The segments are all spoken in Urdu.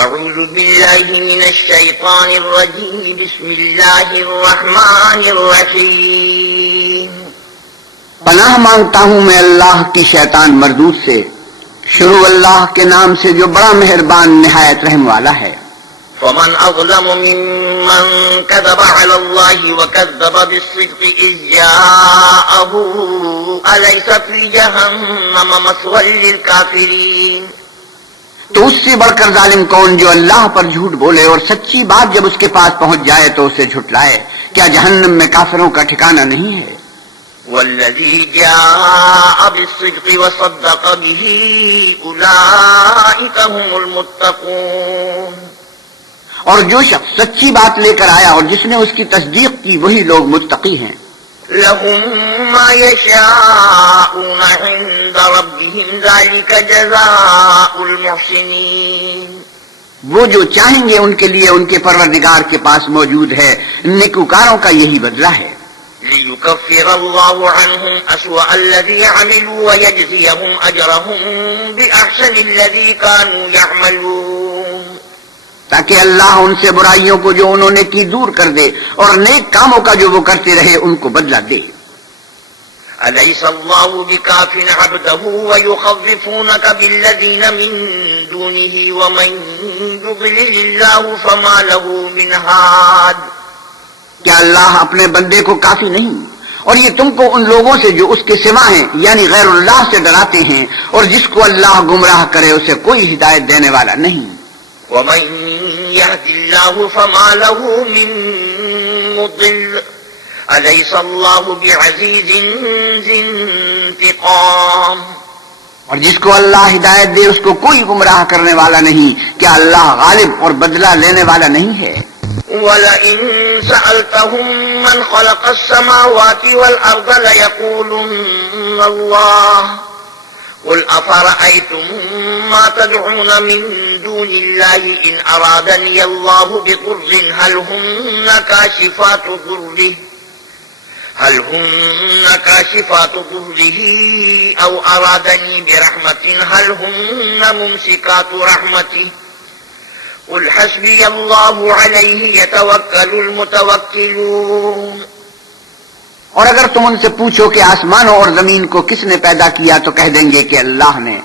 اعوذ باللہ من الشیطان الرجیم بسم اللہ الرحمن الرحیم پناہ مانگتا ہوں میں اللہ کی شیطان مردود سے، شروع اللہ کے نام سے جو بڑا مہربان نہایت رحم والا ہے۔ فمن اظلم ممن كذب على الله وكذب بالصدق إذ جاءه أليس في جهنم مثوى للكافرين۔ تو اس سے بڑھ کر ظالم کون جو اللہ پر جھوٹ بولے اور سچی بات جب اس کے پاس پہنچ جائے تو اسے جھٹلائے، کیا جہنم میں کافروں کا ٹھکانہ نہیں ہے؟ والذي جاء بالصدق وصدق به أولئك هم المتقون۔ اور جو شخص سچی بات لے کر آیا اور جس نے اس کی تصدیق کی وہی لوگ متقی ہیں۔ لهم ما يشاءون عند ربهم ذلك جزاء المحسنين۔ وہ جو چاہیں گے ان کے لیے ان کے پروردگار کے پاس موجود ہے، نیکوکاروں کا یہی بدلہ ہے۔ ليكفر الله عنهم أسوأ الذي عملوا ويجزيهم أجرهم بأحسن الذي كانوا يعملون۔ تاکہ اللہ ان سے برائیوں کو جو انہوں نے کی دور کر دے اور نیک کاموں کا جو وہ کرتے رہے ان کو بدلہ دے۔ أليس الله بكاف عبده ويخوفونك بالذين من دونه ومن يضلل الله فما له من هاد۔ کیا اللہ اپنے بندے کو کافی نہیں اور یہ تم کو ان لوگوں سے جو اس کے سوا ہیں یعنی غیر اللہ سے ڈراتے ہیں، اور جس کو اللہ گمراہ کرے اسے کوئی ہدایت دینے والا نہیں۔ ومن يهد الله فما له من مضل أليس الله بعزيز ذي انتقام۔ اور جس کو اللہ ہدایت دے اس کو کوئی گمراہ کرنے والا نہیں، کیا اللہ غالب اور بدلہ لینے والا نہیں ہے؟ وَلَئِن سَأَلْتَهُم مَّنْ خَلَقَ السَّمَاوَاتِ وَالْأَرْضَ لَيَقُولُنَّ اللَّهُ قُلْ أَفَرَأَيْتُم مَّا تَدْعُونَ مِن دُونِ اللَّهِ إِنْ أَرَادَنِيَ اللَّهُ بِضُرٍّ هل هن كاشفات ضره أو أرادني برحمة هل هن ممسكات رحمته قل حسبي الله عليه يتوكل المتوكلون۔ اور اگر تم ان سے پوچھو کہ آسمانوں اور زمین کو کس نے پیدا کیا تو کہہ دیں گے کہ اللہ نے۔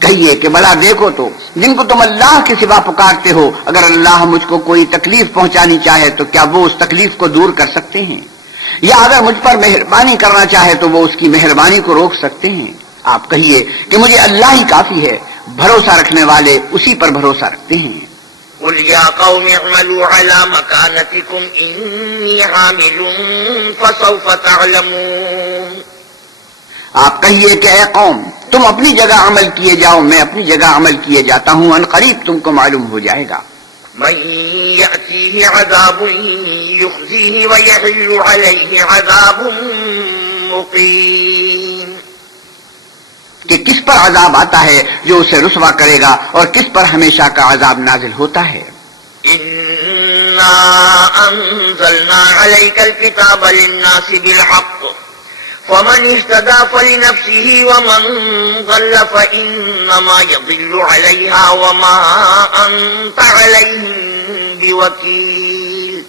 کہیے کہ بھلا دیکھو تو جن کو تم اللہ کے سوا پکارتے ہو، اگر اللہ مجھ کو کوئی تکلیف پہنچانی چاہے تو کیا وہ اس تکلیف کو دور کر سکتے ہیں؟ یا اگر مجھ پر مہربانی کرنا چاہے تو وہ اس کی مہربانی کو روک سکتے ہیں؟ آپ کہیے کہ مجھے اللہ ہی کافی ہے، بھروسہ رکھنے والے اسی پر بھروسہ رکھتے ہیں۔ قل يا قوم اعملوا على مكانتكم إني عامل فسوف تعلمون۔ آپ کہیے کہ اے قوم تم اپنی جگہ عمل کیے جاؤ، میں اپنی جگہ عمل کیے جاتا ہوں، ان قریب تم کو معلوم ہو جائے گا۔ من يأتيه عذاب يخزيه ويحل عليه عذاب مقيم۔ کہ کس پر عذاب آتا ہے جو اسے رسوا کرے گا اور کس پر ہمیشہ کا عذاب نازل ہوتا ہے۔ إنا أنزلنا عليك الكتاب للناس بالحق فمن اهتدى فلنفسه ومن ضل فإنما يضل عليها وما أنت عليهم بوكيل۔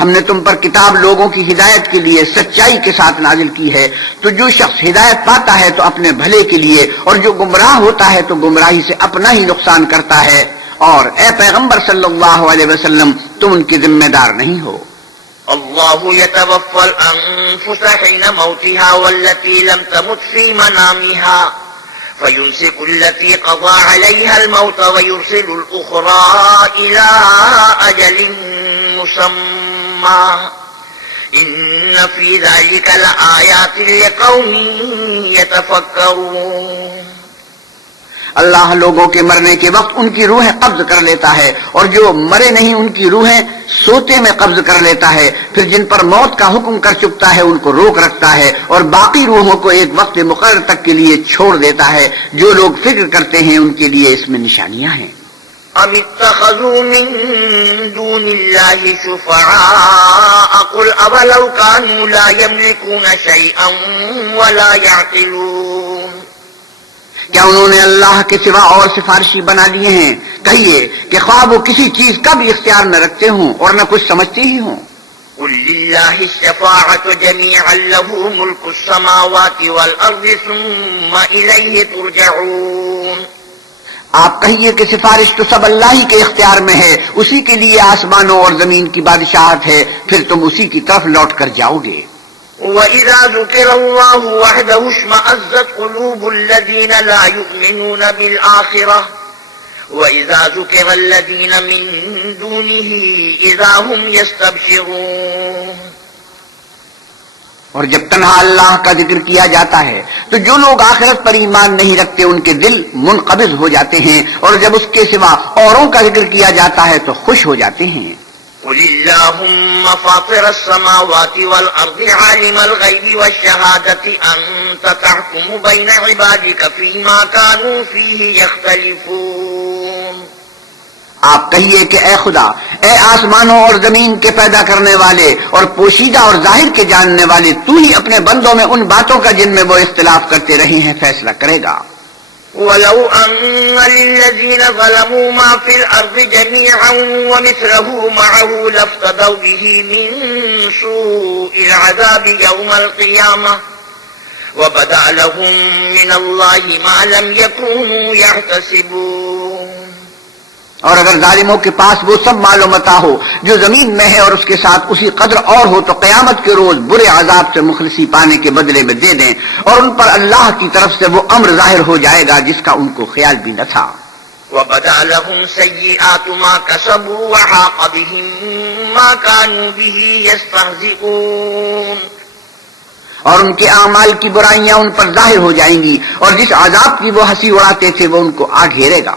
ہم نے تم پر کتاب لوگوں کی ہدایت کے لیے سچائی کے ساتھ نازل کی ہے، تو جو شخص ہدایت پاتا ہے تو اپنے بھلے کے لیے، اور جو گمراہ ہوتا ہے تو گمراہی سے اپنا ہی نقصان کرتا ہے، اور اے پیغمبر صلی اللہ علیہ وسلم تم ان کی ذمہ دار نہیں ہو۔ اللہ يتوفى الأنفس حين موتها والتي لم تمت في منامها فيمسك التي قضى عليها الموت ويرسل الأخرى إلى أجل مسمى إن في ذلك لآيات لقوم يتفكرون۔ اللہ لوگوں کے مرنے کے وقت ان کی روحیں قبض کر لیتا ہے، اور جو مرے نہیں ان کی روحیں سوتے میں قبض کر لیتا ہے، پھر جن پر موت کا حکم کر چکتا ہے ان کو روک رکھتا ہے، اور باقی روحوں کو ایک وقت مقرر تک کے لیے چھوڑ دیتا ہے۔ جو لوگ فکر کرتے ہیں ان کے لیے اس میں نشانیاں ہیں۔ ام اتخذوا من دون الله شفعاء قل اولو كانوا لا يملكون شيئا ولا يعقلون۔ کیا انہوں نے اللہ کے سوا اور سفارشی بنا لیے ہیں کہیے کہ خواہ وہ کسی چیز کا بھی اختیار نہ رکھتے ہوں اور نہ کچھ سمجھتے ہی ہوں، قل للہ الشفاعة جميعا له ملك السماوات والأرض ثم إليه ترجعون۔ آپ کہیے کہ سفارش تو سب اللہ ہی کے اختیار میں ہے، اسی کے لیے آسمانوں اور زمین کی بادشاہت ہے، پھر تم اسی کی طرف لوٹ کر جاؤ گے۔ وَإِذَا ذُكِرَ اللَّهُ وَحْدَهُ اشْمَأَزَّتْ قُلُوبُ الَّذِينَ لَا يُؤْمِنُونَ بِالْآخِرَةِ وَإِذَا ذُكِرَ الَّذِينَ مِن دُونِهِ إِذَا هُمْ يَسْتَبْشِرُونَ۔ اور جب تنہا اللہ کا ذکر کیا جاتا ہے تو جو لوگ آخرت پر ایمان نہیں رکھتے ان کے دل منقبض ہو جاتے ہیں، اور جب اس کے سوا اوروں کا ذکر کیا جاتا ہے تو خوش ہو جاتے ہیں۔ قل اللهم فاطر السماوات والأرض عالم الغيب والشهادة أنت تحكم بين عبادك فيما كانوا فيه يختلفون۔ آپ کہیے کہ اے خدا، اے آسمانوں اور زمین کے پیدا کرنے والے اور پوشیدہ اور ظاہر کے جاننے والے، تو ہی اپنے بندوں میں ان باتوں کا جن میں وہ اختلاف کرتے رہے ہیں فیصلہ کرے گا۔ وَلَوْ أَنَّ لِلَّذِينَ ظَلَمُوا مَا فِي الْأَرْضِ جَمِيعًا وَمِثْلَهُ مَعَهُ لَافْتَدَوْا بِهِ مِن سُوءِ الْعَذَابِ يَوْمَ الْقِيَامَةِ وَبَدَا لَهُم مِّنَ اللَّهِ مَا لَمْ يَكُونُوا يَحْتَسِبُونَ۔ اور اگر ظالموں کے پاس وہ سب مال و متاع ہو جو زمین میں ہے اور اس کے ساتھ اسی قدر اور ہو تو قیامت کے روز برے عذاب سے مخلصی پانے کے بدلے میں دے دیں، اور ان پر اللہ کی طرف سے وہ امر ظاہر ہو جائے گا جس کا ان کو خیال بھی نہ تھا۔ وَبَدَا لَهُمْ سَيِّئَاتُ مَا كَسَبُوا وَحَاقَ بِهِم مَّا كَانُوا بِهِ يَسْتَهْزِئُونَ۔ اور ان کے اعمال کی برائیاں ان پر ظاہر ہو جائیں گی، اور جس عذاب کی وہ ہنسی اڑاتے تھے وہ ان کو آ گھیرے گا۔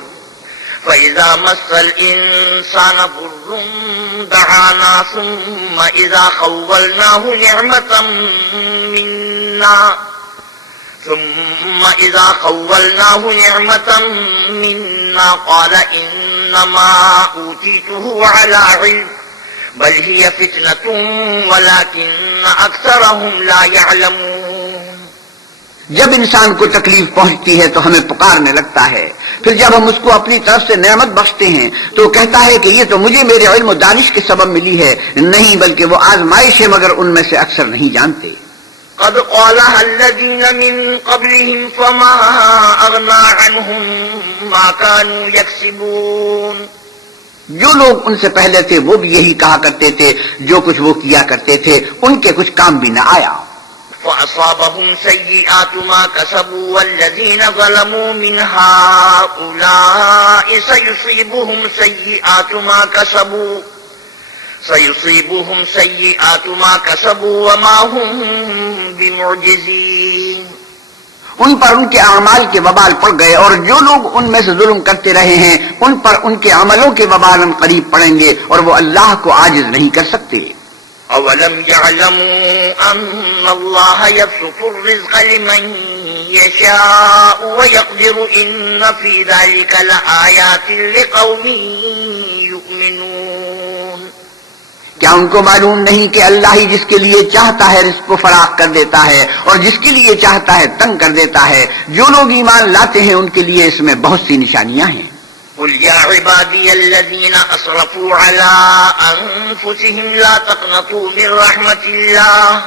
فَإِذَا مَسَّ الْإِنسَانَ ضُرٌّ دَعَانَا ثُمَّ إِذَا خَوَّلْنَاهُ نِعْمَةً مِنَّا قَالَ إِنَّمَا أُوتِيتُهُ عَلَى عِلْمٍ بَلْ هِيَ فِتْنَةٌ وَلَكِنَّ أَكْثَرَهُمْ لَا يَعْلَمُونَ۔ جب انسان کو تکلیف پہنچتی ہے تو ہمیں پکارنے لگتا ہے، پھر جب ہم اس کو اپنی طرف سے نعمت بخشتے ہیں تو کہتا ہے کہ یہ تو مجھے میرے علم و دانش کے سبب ملی ہے، نہیں بلکہ وہ آزمائش ہے، مگر ان میں سے اکثر نہیں جانتے۔ قد قالها الذين من قبلهم فما أغنى عنهم ما كانوا يكسبون۔ جو لوگ ان سے پہلے تھے وہ بھی یہی کہا کرتے تھے، جو کچھ وہ کیا کرتے تھے ان کے کچھ کام بھی نہ آیا۔ فأصابهم سيئات ما كسبوا والذين ظلموا من هؤلاء سيصيبهم سيئات ما كسبوا وما هم بمعجزين۔ ان پر ان کے اعمال کے وبال پڑ گئے، اور جو لوگ ان میں سے ظلم کرتے رہے ہیں ان پر ان کے عملوں کے وبال قریب پڑیں گے، اور وہ اللہ کو عاجز نہیں کر سکتے۔ أَوَلَمْ يَعْلَمُوا أَنَّ اللَّهَ يَبْسُطُ الرِّزْقَ لِمَن يَشَاءُ وَيَقْدِرُ إِنَّ فِي ذَلِكَ لَآيَاتٍ لِقَوْمٍ يُؤْمِنُونَ۔ کیا ان کو معلوم نہیں کہ اللہ ہی جس کے لیے چاہتا ہے رزق کو فراخ کر دیتا ہے، اور جس کے لیے چاہتا ہے تنگ کر دیتا ہے؟ جو لوگ ایمان لاتے ہیں ان کے لیے اس میں بہت سی نشانیاں ہیں۔ قل يا عبادي الذين أسرفوا على أنفسهم لا تقنطوا من رحمة الله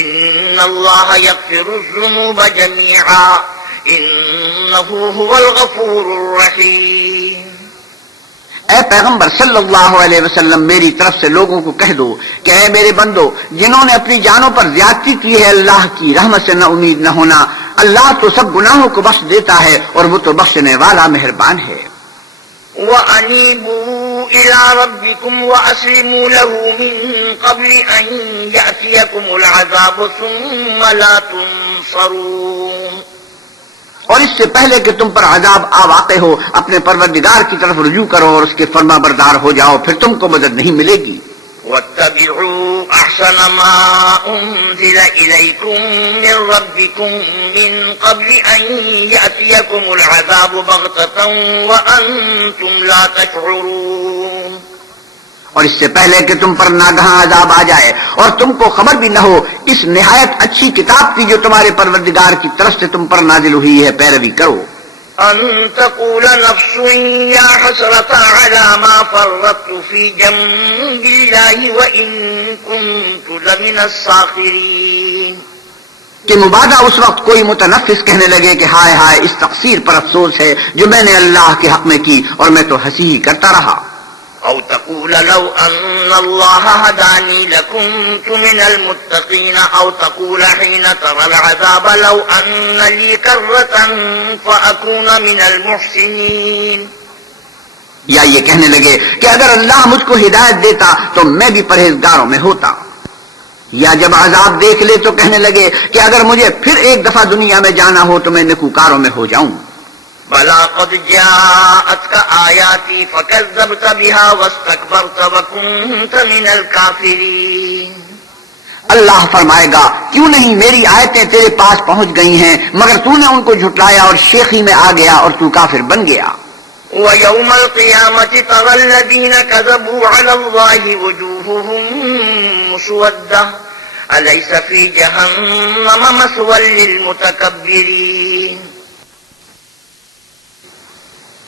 إن الله يغفر الذنوب جميعا إنه هو الغفور الرحيم۔ اے پیغمبر صلی اللہ علیہ وسلم، میری طرف سے لوگوں کو کہہ دو کہ اے میرے بندو، جنہوں نے اپنی جانوں پر زیادتی کی ہے، اللہ کی رحمت سے نہ امید نہ ہونا، اللہ تو سب گناہوں کو بخش دیتا ہے اور وہ تو بخشنے والا مہربان ہے۔ وَأَنِيبُوا إِلَىٰ رَبِّكُمْ وَأَسْلِمُوا لَهُ مِن قَبْلِ أَن يَأْتِيَكُمُ الْعَذَابُ ثُمَّ لَا تُنصَرُونَ۔ اور اس سے پہلے کہ تم پر عذاب آ واقع ہو، اپنے پروردگار کی طرف رجوع کرو اور اس کے فرما بردار ہو جاؤ، پھر تم کو مدد نہیں ملے گی۔ وَاتَّبِعُوا أَحْسَنَ مَا أُنزِلَ إِلَيْكُم مِّن رَّبِّكُم مِّن قَبْلِ أَن يَأْتِيَكُمُ الْعَذَابُ بَغْتَةً وَأَنتُمْ لَا تَشْعُرُونَ۔ اور اس سے پہلے کہ تم پر ناگہاں عذاب آ جائے اور تم کو خبر بھی نہ ہو، اس نہایت اچھی کتاب کی جو تمہارے پروردگار کی طرف سے تم پر نازل ہوئی ہے پیروی کرو۔ أن تقول نفس يا حسرة على ما فرطت في جنب الله وإن كنت لمن الساخرين، کہ مبادہ اس وقت کوئی متنفس کہنے لگے کہ ہائے ہائے اس تقصیر پر افسوس ہے جو میں نے اللہ کے حق میں کی اور میں تو ہنسی ہی کرتا رہا۔ أو تقول لو أن الله هداني لكنت من المتقين، أو تقول حين ترى العذاب لو أن لي كرة فأكون من المحسنين، یا یہ کہنے لگے کہ اگر اللہ مجھ کو ہدایت دیتا تو میں بھی پرہیزگاروں میں ہوتا، یا جب عذاب دیکھ لے تو کہنے لگے کہ اگر مجھے پھر ایک دفعہ دنیا میں جانا ہو تو میں نیکوکاروں میں ہو جاؤں۔ بلا قد جاءتك آياتي فكذبت بها واستكبرت وكنت من الكافرين، اللہ فرمائے گا کیوں نہیں میری آیتیں تیرے پاس پہنچ گئی ہیں مگر تو نے ان کو جھٹلایا اور شیخی میں آ گیا اور تو کافر بن گیا۔ ويوم القيامة ترى الذين كذبوا على الله وجوههم مسودة أليس في جهنم مثوى للمتكبرين،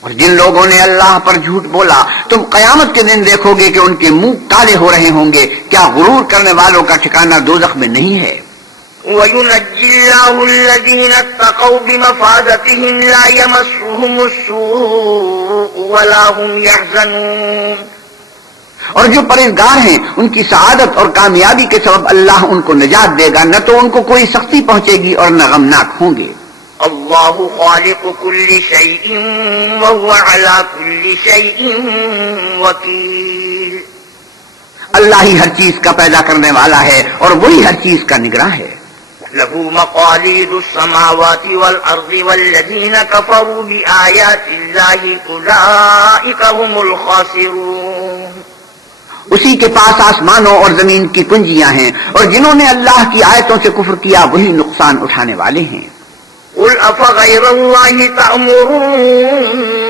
اور جن لوگوں نے اللہ پر جھوٹ بولا تم قیامت کے دن دیکھو گے کہ ان کے منہ کالے ہو رہے ہوں گے، کیا غرور کرنے والوں کا ٹھکانہ دوزخ میں نہیں ہے؟ وَيُنَجِّي اللَّهُ الَّذِينَ اتَّقَوْا بِمَفَازَتِهِمْ لَا يَمَسُّهُمُ السُّوءُ وَلَا هُمْ يَحْزَنُونَ، اور جو پرہیزگار ہیں ان کی سعادت اور کامیابی کے سبب اللہ ان کو نجات دے گا، نہ تو ان کو کوئی سختی پہنچے گی اور نہ غمناک ہوں گے۔ اللہ خالق كل شيء وهو على كل شيء وكيل، اللہ ہی ہر چیز کا پیدا کرنے والا ہے اور وہی ہر چیز کا نگراں ہے۔ له مقاليد السماوات والأرض والذين كفروا بآيات الله أولئك هم الخاسرون، اسی کے پاس آسمانوں اور زمین کی کنجیاں ہیں اور جنہوں نے اللہ کی آیتوں سے کفر کیا وہی نقصان اٹھانے والے ہیں۔ قل أفغير الله تأمروني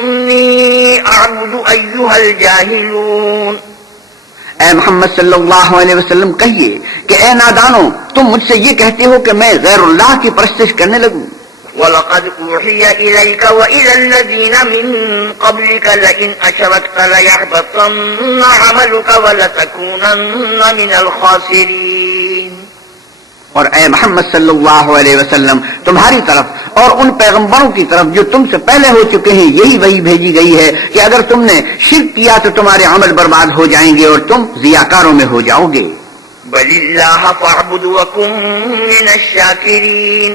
أعبد أيها الجاهلون، اے محمد صلی اللہ علیہ وسلم کہیے کہ اے نادانو تم مجھ سے یہ کہتے ہو کہ میں غیر اللہ کی پرستش کرنے لگوں۔ وَلَقَدْ أُوحِيَ إِلَيْكَ وَإِلَى الَّذِينَ مِن قَبْلِكَ لَئِنْ أَشْرَكْتَ لَيَحْبَطَنَّ عَمَلُكَ وَلَتَكُونَنَّ مِنَ الْخَاسِرِينَ، اور اے محمد صلی اللہ علیہ وسلم تمہاری طرف اور ان پیغمبروں کی طرف جو تم سے پہلے ہو چکے ہیں یہی وحی بھیجی گئی ہے کہ اگر تم نے شرک کیا تو تمہارے عمل برباد ہو جائیں گے اور تم ضیاکاروں میں ہو جاؤ گے۔ بَلِ اللَّهَ فَاعْبُدْ وَكُن مِّنَ الشَّاكِرِينَ،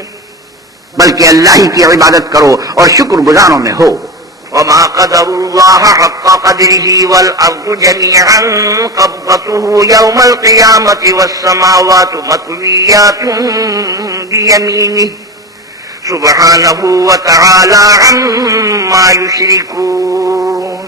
بلکہ اللہ ہی کی عبادت کرو اور شکر گزاروں میں ہو۔ وَمَا قَدَرُوا اللَّهَ حَقَّ قَدْرِهِ وَالْأَرْضُ جَمِيعًا قَبْضَتُهُ يَوْمَ الْقِيَامَةِ وَالسَّمَاوَاتُ مَطْوِيَّاتٌ بِيَمِينِهِ سُبْحَانَهُ وَتَعَالَى عَمَّا يُشْرِكُونَ،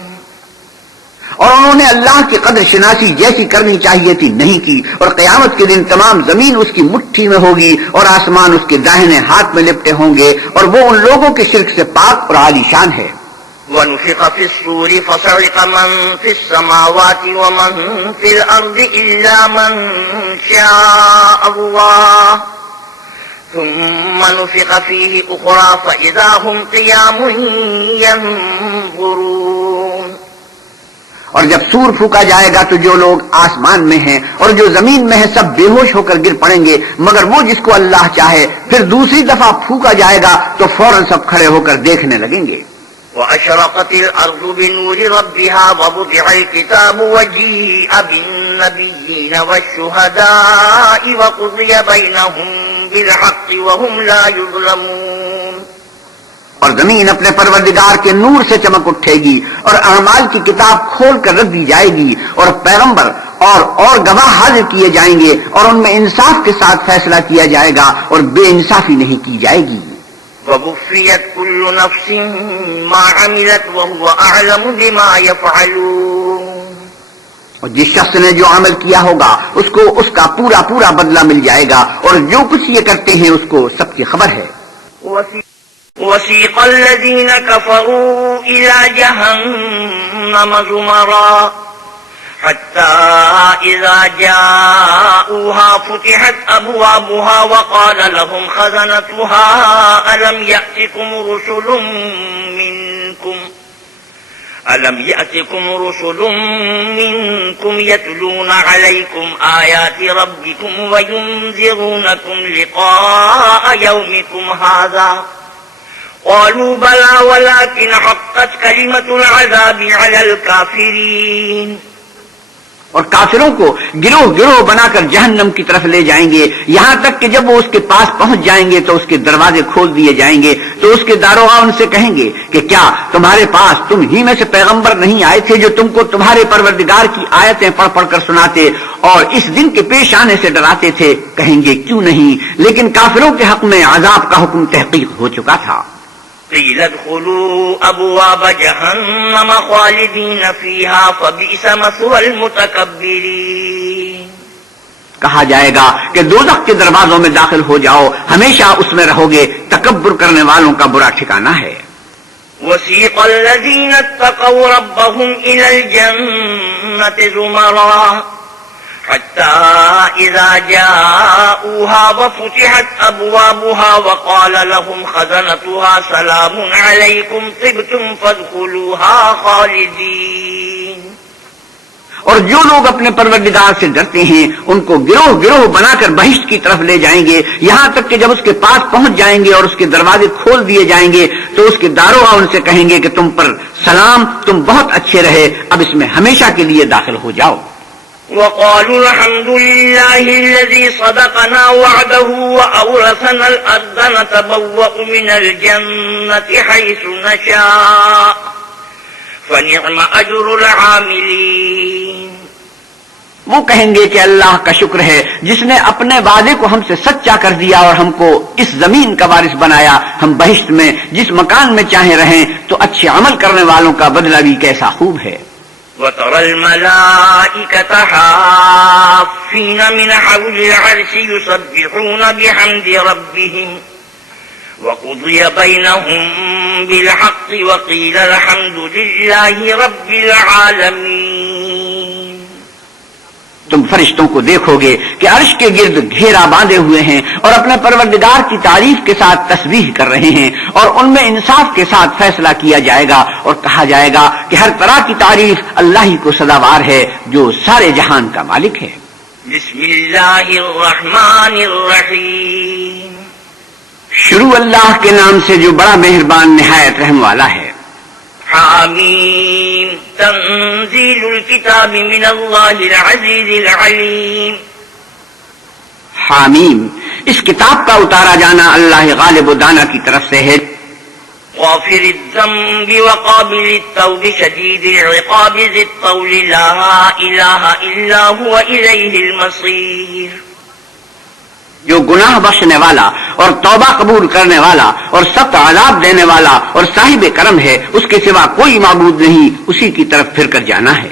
اور انہوں نے اللہ کی قدر شناسی جیسی کرنی چاہیے تھی نہیں کی، اور قیامت کے دن تمام زمین اس کی مٹھی میں ہوگی اور آسمان اس کے داہنے ہاتھ میں لپٹے ہوں گے، اور وہ ان لوگوں کے شرک سے پاک اور عالی شان ہے۔ وَنُفِخَ فِي الصُّورِ فَصَعِقَ مَن فِي السَّمَاوَاتِ وَمَن فِي الْأَرْضِ إِلَّا مَن شَاءَ اللَّهُ ثُمَّ نُفِخَ فِيهِ أُخْرَى فَإِذَا هُمْ قِيَامٌ يَنظُرُونَ، اور جب سور پھونکا جائے گا تو جو لوگ آسمان میں ہیں اور جو زمین میں ہیں سب بے ہوش ہو کر گر پڑیں گے مگر وہ جس کو اللہ چاہے، پھر دوسری دفعہ پھونکا جائے گا تو فوراً سب کھڑے ہو کر دیکھنے لگیں گے۔ وَأَشْرَقَتِ الْأَرْضُ بِنُورِ رَبِّهَا وَوُضِعَ الْكِتَابُ وَجِيءَ بِالنَّبِيِّينَ وَالشُّهَدَاءِ وَقُضِيَ بَيْنَهُم بِالْحَقِّ وَهُمْ لَا يُظْلَمُونَ، اور زمین اپنے پروردگار کے نور سے چمک اٹھے گی اور اعمال کی کتاب کھول کر رکھ دی جائے گی اور پیغمبر اور گواہ حاضر کیے جائیں گے اور ان میں انصاف کے ساتھ فیصلہ کیا جائے گا اور بے انصافی نہیں کی جائے گی۔ وَوُفِّيَتْ كُلُّ نَفْسٍ مَا عَمِلَتْ وَهُوَ أَعْلَمُ بِمَا يَفْعَلُونَ، اور جس شخص نے جو عمل کیا ہوگا اس کو اس کا پورا پورا بدلہ مل جائے گا اور جو کچھ یہ کرتے ہیں اس کو سب کی خبر ہے۔ وَسِيقَ الَّذِينَ كَفَرُوا إِلَى جَهَنَّمَ زُمَرًا حتى إذا جاءوها فتحت أبوابها وقال لهم خزنتها ألم يأتكم رسل منكم يتلون عليكم آيات ربكم وينذرونكم لقاء يومكم هذا قالوا بلى ولكن حقت كلمة العذاب على الكافرين. اور کافروں کو گروہ گروہ بنا کر جہنم کی طرف لے جائیں گے، یہاں تک کہ جب وہ اس کے پاس پہنچ جائیں گے تو اس کے دروازے کھول دیے جائیں گے تو اس کے داروغہ ان سے کہیں گے کہ کیا تمہارے پاس تم ہی میں سے پیغمبر نہیں آئے تھے جو تم کو تمہارے پروردگار کی آیتیں پڑھ پڑھ کر سناتے اور اس دن کے پیش آنے سے ڈراتے تھے؟ کہیں گے کیوں نہیں، لیکن کافروں کے حق میں عذاب کا حکم تحقیق ہو چکا تھا. قیل ادخلوا ابواب جہنم خالدین فیہا فبئس مثوى المتکبرین. کہا جائے گا کہ دوزخ کے دروازوں میں داخل ہو جاؤ، ہمیشہ اس میں رہو گے، تکبر کرنے والوں کا برا ٹھکانہ ہے. وسیق الذین اتقوا ربهم الى الجنة زمرا حتى إذا جاءوها وفتحت أبوابها وقال لهم خزنتها سلام عليكم طبتم فادخلوها خالدين. اور جو لوگ اپنے پروردگار سے ڈرتے ہیں ان کو گروہ گروہ بنا کر بہشت کی طرف لے جائیں گے، یہاں تک کہ جب اس کے پاس پہنچ جائیں گے اور اس کے دروازے کھول دیے جائیں گے تو اس کے داروغہ ان سے کہیں گے کہ تم پر سلام، تم بہت اچھے رہے، اب اس میں ہمیشہ کے لیے داخل ہو جاؤ. وقالوا الحمد لله الذي صدقنا وعده وأورثنا الأرض نتبوأ من الجنة حيث نشاء فنعم أجر العاملين. وہ کہیں گے کہ اللہ کا شکر ہے جس نے اپنے وعدے کو ہم سے سچا کر دیا اور ہم کو اس زمین کا وارث بنایا، ہم بہشت میں جس مکان میں چاہیں رہیں، تو اچھے عمل کرنے والوں کا بدلہ بھی کیسا خوب ہے. وترى الملائكة حافين من حول العرش يسبحون بحمد ربهم وقضي بينهم بالحق وقيل الحمد لله رب العالمين. تم فرشتوں کو دیکھو گے کہ عرش کے گرد گھیرا باندھے ہوئے ہیں اور اپنے پروردگار کی تعریف کے ساتھ تسبیح کر رہے ہیں، اور ان میں انصاف کے ساتھ فیصلہ کیا جائے گا اور کہا جائے گا کہ ہر طرح کی تعریف اللہ ہی کو سزاوار ہے جو سارے جہان کا مالک ہے. بسم اللہ الرحمن الرحیم. شروع اللہ کے نام سے جو بڑا مہربان نہایت رحم والا ہے. حامیم تنزیل الکتاب من اللہ العزیز العلیم. حامیم اس کتاب کا اتارا جانا اللہ غالب و دانا کی طرف سے ہے. غافر الذنب وقابل التوب شدید العقاب ذی الطول لا الہ الا هو الیہ المصیر. جو گناہ بخشنے والا اور توبہ قبول کرنے والا اور سخت عذاب دینے والا اور صاحب کرم ہے، اس کے سوا کوئی معبود نہیں، اسی کی طرف پھر کر جانا ہے.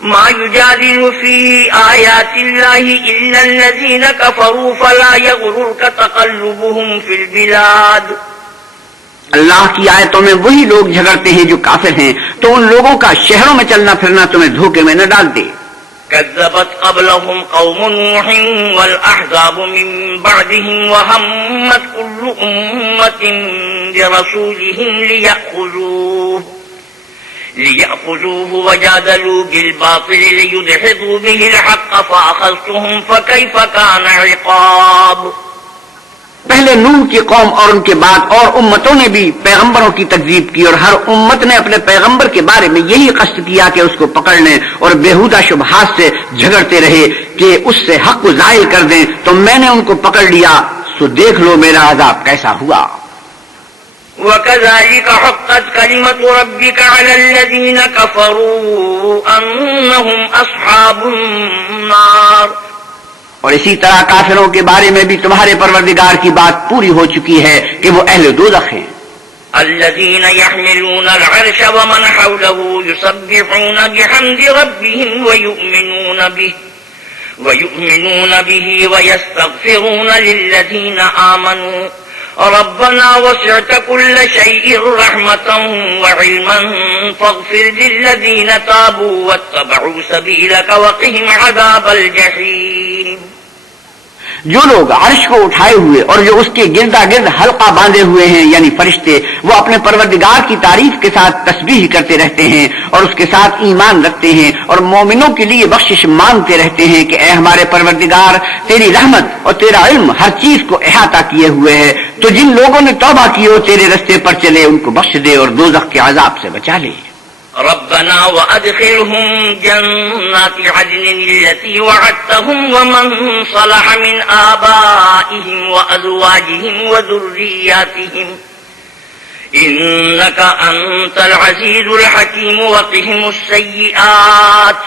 ما يجادل في آيات الله إلا الذين كفروا فلا يغررك تقلبهم في البلاد. اللہ کی آیتوں میں وہی لوگ جھگڑتے ہیں جو کافر ہیں، تو ان لوگوں کا شہروں میں چلنا پھرنا تمہیں دھوکے میں نہ ڈال دے. كذبت قبلهم قوم نوح والأحزاب من بعدهم وهمت كل أمة برسولهم ليأخذوه وجادلوا بالباطل ليدحضوا به الحق فأخذتهم فكيف كان عقاب. پہلے نوح کی قوم اور ان کے بعد اور امتوں نے بھی پیغمبروں کی تکذیب کی، اور ہر امت نے اپنے پیغمبر کے بارے میں یہی قصد کیا کہ اس کو پکڑ لیں اور بےہودہ شبہات سے جھگڑتے رہے کہ اس سے حق کو ظاہر کر دیں، تو میں نے ان کو پکڑ لیا، سو دیکھ لو میرا عذاب کیسا ہوا. وَكَذَلِكَ حَقَّتْ كَلِمَةُ رَبِّكَ عَلَى الَّذِينَ كَفَرُوا أَنَّهُمْ أَصْحَابُ النَّارِ. اور اسی طرح کافروں کے بارے میں بھی تمہارے پروردگار کی بات پوری ہو چکی ہے کہ وہ اہل دوزخ ہیں. الذين يحملون العرش ومن حوله يسبحون بحمد ربهم ويؤمنون به ويستغفرون للذين آمنوا ربنا وسعت كل شيء رحمة وعلما فاغفر للذين تابوا واتبعوا سبيلك وقهم عذاب الجحيم. جو لوگ عرش کو اٹھائے ہوئے اور جو اس کے گردا گرد حلقہ باندھے ہوئے ہیں یعنی فرشتے، وہ اپنے پروردگار کی تعریف کے ساتھ تسبیح کرتے رہتے ہیں اور اس کے ساتھ ایمان رکھتے ہیں اور مومنوں کے لیے بخشش مانگتے رہتے ہیں کہ اے ہمارے پروردگار، تیری رحمت اور تیرا علم ہر چیز کو احاطہ کیے ہوئے ہے، تو جن لوگوں نے توبہ کی اور تیرے رستے پر چلے ان کو بخش دے اور دوزخ کے عذاب سے بچا لے. ربنا وأدخلهم جنات عدن التي وعدتهم ومن صلح من آبائهم وأزواجهم وذرياتهم إنك أنت العزيز الحكيم وقهم السيئات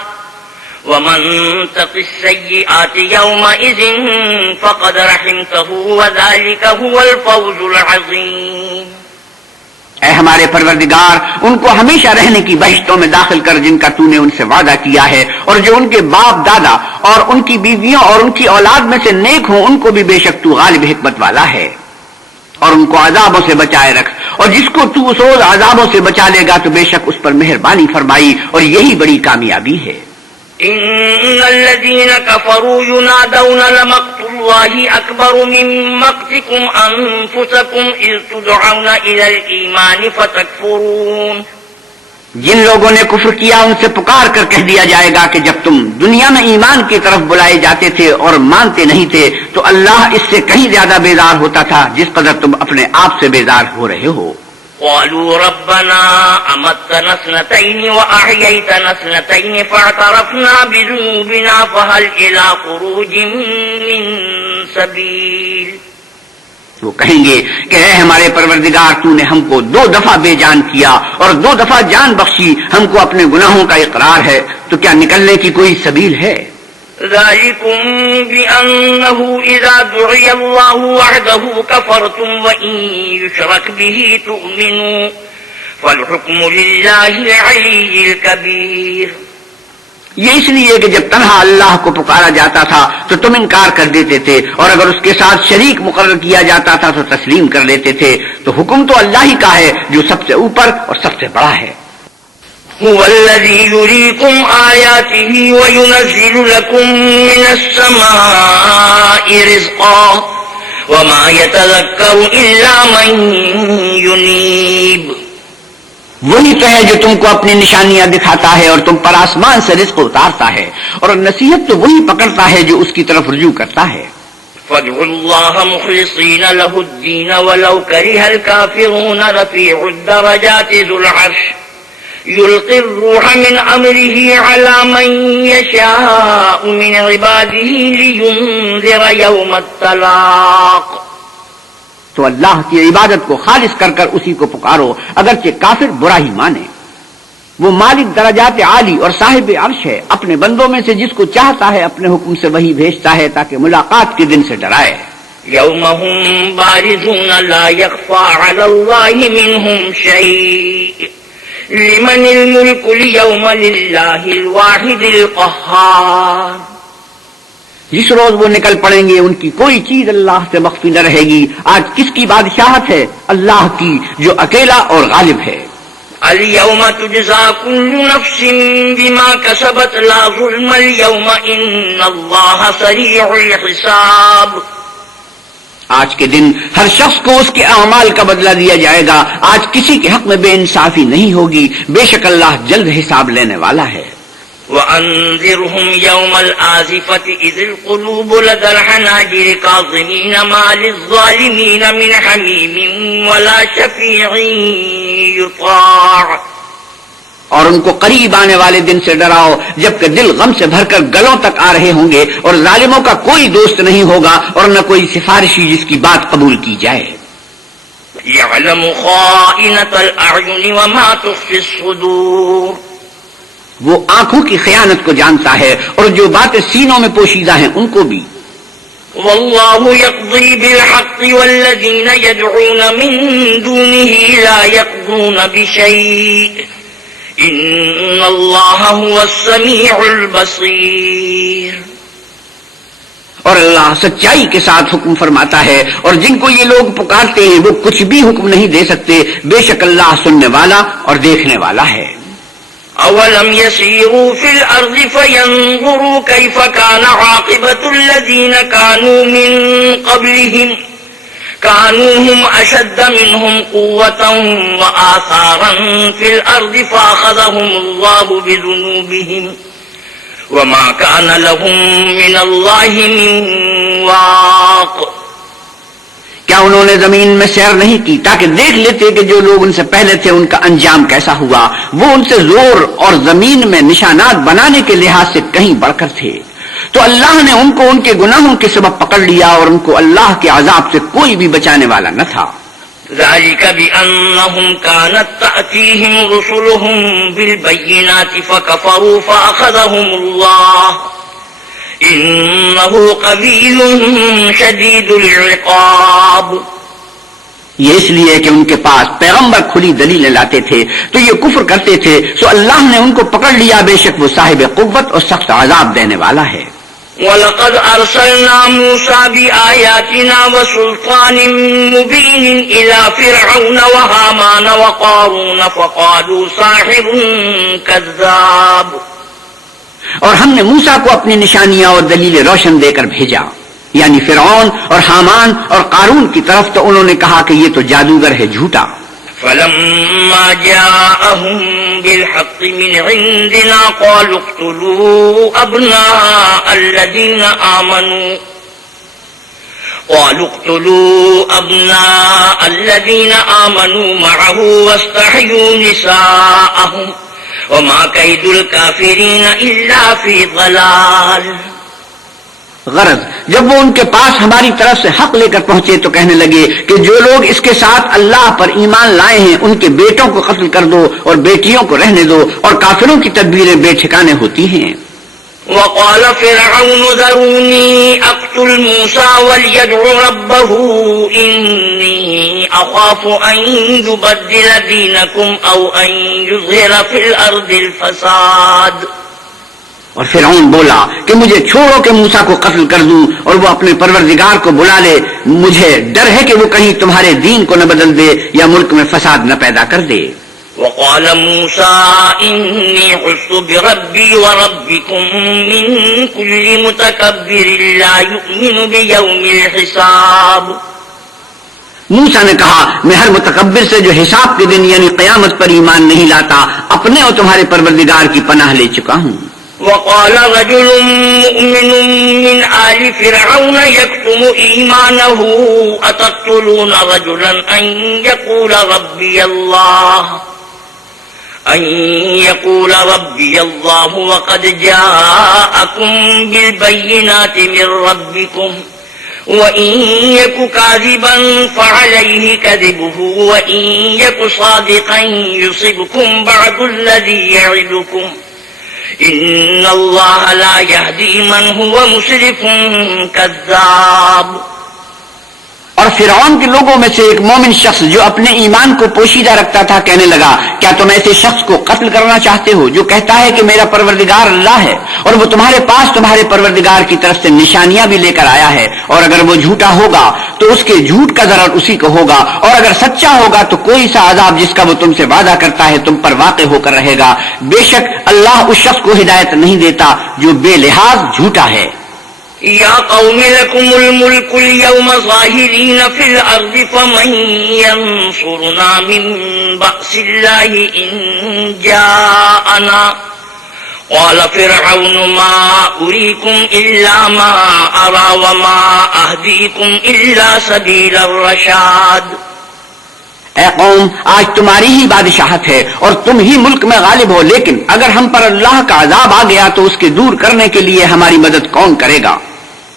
ومن تق السيئات يومئذ فقد رحمته وذلك هو الفوز العظيم. اے ہمارے پروردگار، ان کو ہمیشہ رہنے کی بہشتوں میں داخل کر جن کا تو نے ان سے وعدہ کیا ہے، اور جو ان کے باپ دادا اور ان کی بیویوں اور ان کی اولاد میں سے نیک ہوں ان کو بھی بے شک تو غالب حکمت والا ہے، اور ان کو عذابوں سے بچائے رکھ، اور جس کو تو اس روز عذابوں سے بچا لے گا تو بے شک اس پر مہربانی فرمائی، اور یہی بڑی کامیابی ہے. ان الذين كفروا ينادون لمقت الله اكبر من مقتكم انفسكم اذ تدعون الى الايمان فتكفرون. جن لوگوں نے کفر کیا ان سے پکار کر کہہ دیا جائے گا کہ جب تم دنیا میں ایمان کی طرف بلائے جاتے تھے اور مانتے نہیں تھے تو اللہ اس سے کہیں زیادہ بیزار ہوتا تھا جس قدر تم اپنے آپ سے بیزار ہو رہے ہو. قالوا ربنا أمتنا اثنتين وأحييتنا اثنتين فاعترفنا بذنوبنا فهل إلى خروج من سبيل. وہ کہیں گے کہ اے ہمارے پروردگار، تو نے ہم کو 2 دفعہ بے جان کیا اور 2 دفعہ جان بخشی، ہم کو اپنے گناہوں کا اقرار ہے، تو کیا نکلنے کی کوئی سبیل ہے؟ ذلكم بأنه إذا دعي الله وحده كفرتم وإن يشرك به تؤمنوا فالحكم لله العلي الكبير. یہ اس لیے کہ جب تنہا اللہ کو پکارا جاتا تھا تو تم انکار کر دیتے تھے، اور اگر اس کے ساتھ شریک مقرر کیا جاتا تھا تو تسلیم کر لیتے تھے، تو حکم تو اللہ ہی کا ہے جو سب سے اوپر اور سب سے بڑا ہے. هو الذي يريكم آياته وينزل لكم من السماء رزقا وما يتذكر إلا من ينيب. وہی تو ہے جو تم کو اپنی نشانیاں دکھاتا ہے اور تم پر آسمان سے رزق اتارتا ہے، اور نصیحت تو وہی پکڑتا ہے جو اس کی طرف رجوع کرتا ہے. فادعوا الله مخلصين له الدين ولو كره الكافرون. رفيع الدرجات ذو العرش يلقي الروح من أمره على من يشاء من عباده لينذر يوم التلاق. تو اللہ کی عبادت کو خالص کر کر اسی کو پکارو اگرچہ کافر برا ہی مانے. وہ مالک درجات عالی اور صاحب عرش ہے، اپنے بندوں میں سے جس کو چاہتا ہے اپنے حکم سے وہی بھیجتا ہے تاکہ ملاقات کے دن سے ڈرائے. يوم هم بارزون لا يخفى على الله منهم شيء لمن الملك اليوم لله الواحد القهار. جس روز وہ نکل پڑیں گے ان کی کوئی چیز اللہ سے مخفی نہ رہے گی. آج کس کی بادشاہت ہے؟ اللہ کی جو اکیلا اور غالب ہے. اليوم تجزى كل نفس بما كسبت لا ظلم اليوم ان الله سريع الحساب. آج کے دن ہر شخص کو اس کے اعمال کا بدلہ دیا جائے گا. آج کسی کے حق میں بے انصافی نہیں ہوگی، بے شک اللہ جلد حساب لینے والا ہے. وَأَنذِرْهُمْ يَوْمَ الْآزِفَةِ إِذِ الْقُلُوبُ لَدَى الْحَنَاجِرِ كَاظِمِينَ مَا لِلظَّالِمِينَ مِنْ حَمِيمٍ وَلَا شَفِيعٍ يُطَاعُ. اور ان کو قریب آنے والے دن سے ڈراؤ جبکہ دل غم سے بھر کر گلوں تک آ رہے ہوں گے، اور ظالموں کا کوئی دوست نہیں ہوگا اور نہ کوئی سفارشی جس کی بات قبول کی جائے. يَعْلَمُ خَائِنَةَ الْأَعْيُنِ وَمَا تُخْفِي الصُّدُورُ. وہ آنکھوں کی خیانت کو جانتا ہے اور جو باتیں سینوں میں پوشیدہ ہیں ان کو بھی. واللہ یقضی بالحق والذین یدعون من دونه لا یقضون بشیء ان اللہ هو السمیع البصیر. اور اللہ سچائی کے ساتھ حکم فرماتا ہے، اور جن کو یہ لوگ پکارتے ہیں وہ کچھ بھی حکم نہیں دے سکتے، بے شک اللہ سننے والا اور دیکھنے والا ہے۔ اولم يسيروا في الارض فينظروا كيف كان عاقبة الذين كانوا من قبلهم كانوا هم اشد منهم قوة واثارا في الارض فاخذهم الله بذنوبهم وما كان لهم من الله من واق۔ کیا انہوں نے زمین میں سیر نہیں کی تاکہ دیکھ لیتے کہ جو لوگ ان سے پہلے تھے ان کا انجام کیسا ہوا؟ وہ ان سے زور اور زمین میں نشانات بنانے کے لحاظ سے کہیں بڑھ کر تھے، تو اللہ نے ان کو ان کے گناہوں کے سبب پکڑ لیا اور ان کو اللہ کے عذاب سے کوئی بھی بچانے والا نہ تھا۔ ذلك بأنهم كانت تأتيهم رسلهم بالبينات فكفروا فأخذهم الله إنه قوي شديد العقاب۔ یہ اس لیے کہ ان کے پاس پیغمبر کھلی دلیلیں لاتے تھے تو یہ کفر کرتے تھے، سو اللہ نے ان کو پکڑ لیا، بے شک وہ صاحب قوت اور سخت عذاب دینے والا ہے۔ وَلَقَدْ أَرْسَلْنَا مُوسَى بِآيَاتِنَا وَسُلْطَانٍ مُبِينٍ إِلَى فِرْعَوْنَ وَهَامَانَ وَقَارُونَ فَقَالُوا سَاحِرٌ كَذَّابٌ۔ اور ہم نے موسیٰ کو اپنی نشانیاں اور دلیلیں روشن دے کر بھیجا، یعنی فرعون اور حامان اور قارون کی طرف، تو انہوں نے کہا کہ یہ تو جادوگر ہے، جھوٹا۔ فلما جاءهم بالحق من عندنا قالوا اقتلوا أبناء الذين آمنوا معه واستحيوا نساءهم وما كيد الكافرين إلا في ضلال۔ غرض جب وہ ان کے پاس ہماری طرف سے حق لے کر پہنچے تو کہنے لگے کہ جو لوگ اس کے ساتھ اللہ پر ایمان لائے ہیں ان کے بیٹوں کو قتل کر دو اور بیٹیوں کو رہنے دو، اور کافروں کی تدبیریں بے ٹھکانے ہوتی ہیں۔ وقال فرعون ذروني اقتل موسى وليدع ربه إني أخاف أن يبدل دينكم أو أن يظهر في الأرض الفساد۔ اور فرعون بولا کہ مجھے چھوڑو کہ موسیٰ کو قتل کر دوں اور وہ اپنے پروردگار کو بلا لے، مجھے ڈر ہے کہ وہ کہیں تمہارے دین کو نہ بدل دے یا ملک میں فساد نہ پیدا کر دے۔ وقال موسى إني عذت بربي وربكم من كل متكبر لا يؤمن بيوم الحساب۔ موسیٰ نے کہا میں ہر متکبر سے جو حساب کے دن یعنی قیامت پر ایمان نہیں لاتا اپنے اور تمہارے پروردگار کی پناہ لے چکا ہوں۔ وقال رجل مؤمن من آل فرعون يكتم إيمانه أتقتلون رجلا أن يقول ربي الله وقد جاءكم بالبينات من ربكم وإن يك كاذبا فعليه كذبه وإن يك صادقا يصبكم بعض الذي يعدكم إن الله لا يهدي من هو مسرف كذاب۔ اور فرعون کے لوگوں میں سے ایک مومن شخص جو اپنے ایمان کو پوشیدہ رکھتا تھا کہنے لگا کیا تم ایسے شخص کو قتل کرنا چاہتے ہو جو کہتا ہے کہ میرا پروردگار اللہ ہے اور وہ تمہارے پاس تمہارے پروردگار کی طرف سے نشانیاں بھی لے کر آیا ہے، اور اگر وہ جھوٹا ہوگا تو اس کے جھوٹ کا ضرر اسی کو ہوگا، اور اگر سچا ہوگا تو کوئی سا عذاب جس کا وہ تم سے وعدہ کرتا ہے تم پر واقع ہو کر رہے گا۔ بے شک اللہ اس شخص کو ہدایت نہیں دیتا جو بے لحاظ جھوٹا ہے۔ يا قوم لكم الملك اليوم ظاهرين في الأرض فمن ينصرنا من بأس الله إن جاءنا قال فرعون ما أريكم إلا ما أرى وما أهديكم إلا سبيل الرشاد۔ اے قوم آج تمہاری ہی بادشاہت ہے اور تم ہی ملک میں غالب ہو، لیکن اگر ہم پر اللہ کا عذاب آ گیا تو اس کے دور کرنے کے لیے ہماری مدد کون کرے گا؟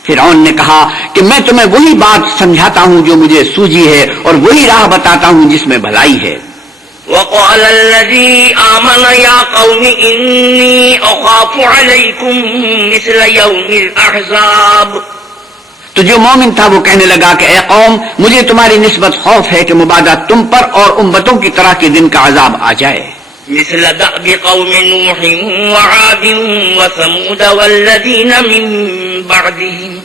فرعون نے کہا کہ میں تمہیں وہی بات سمجھاتا ہوں جو مجھے سوجی ہے اور وہی راہ بتاتا ہوں جس میں بھلائی ہے۔ وقال الذي آمن يا قوم إني أخاف عليكم مثل يوم الأحزاب۔ تو جو مومن تھا وہ کہنے لگا کہ اے قوم مجھے تمہاری نسبت خوف ہے کہ مبادہ تم پر اور امتوں کی طرح کے دن کا عذاب آ جائے۔ مثل دأب قوم نوح وعاد وثمود والذين من بعدهم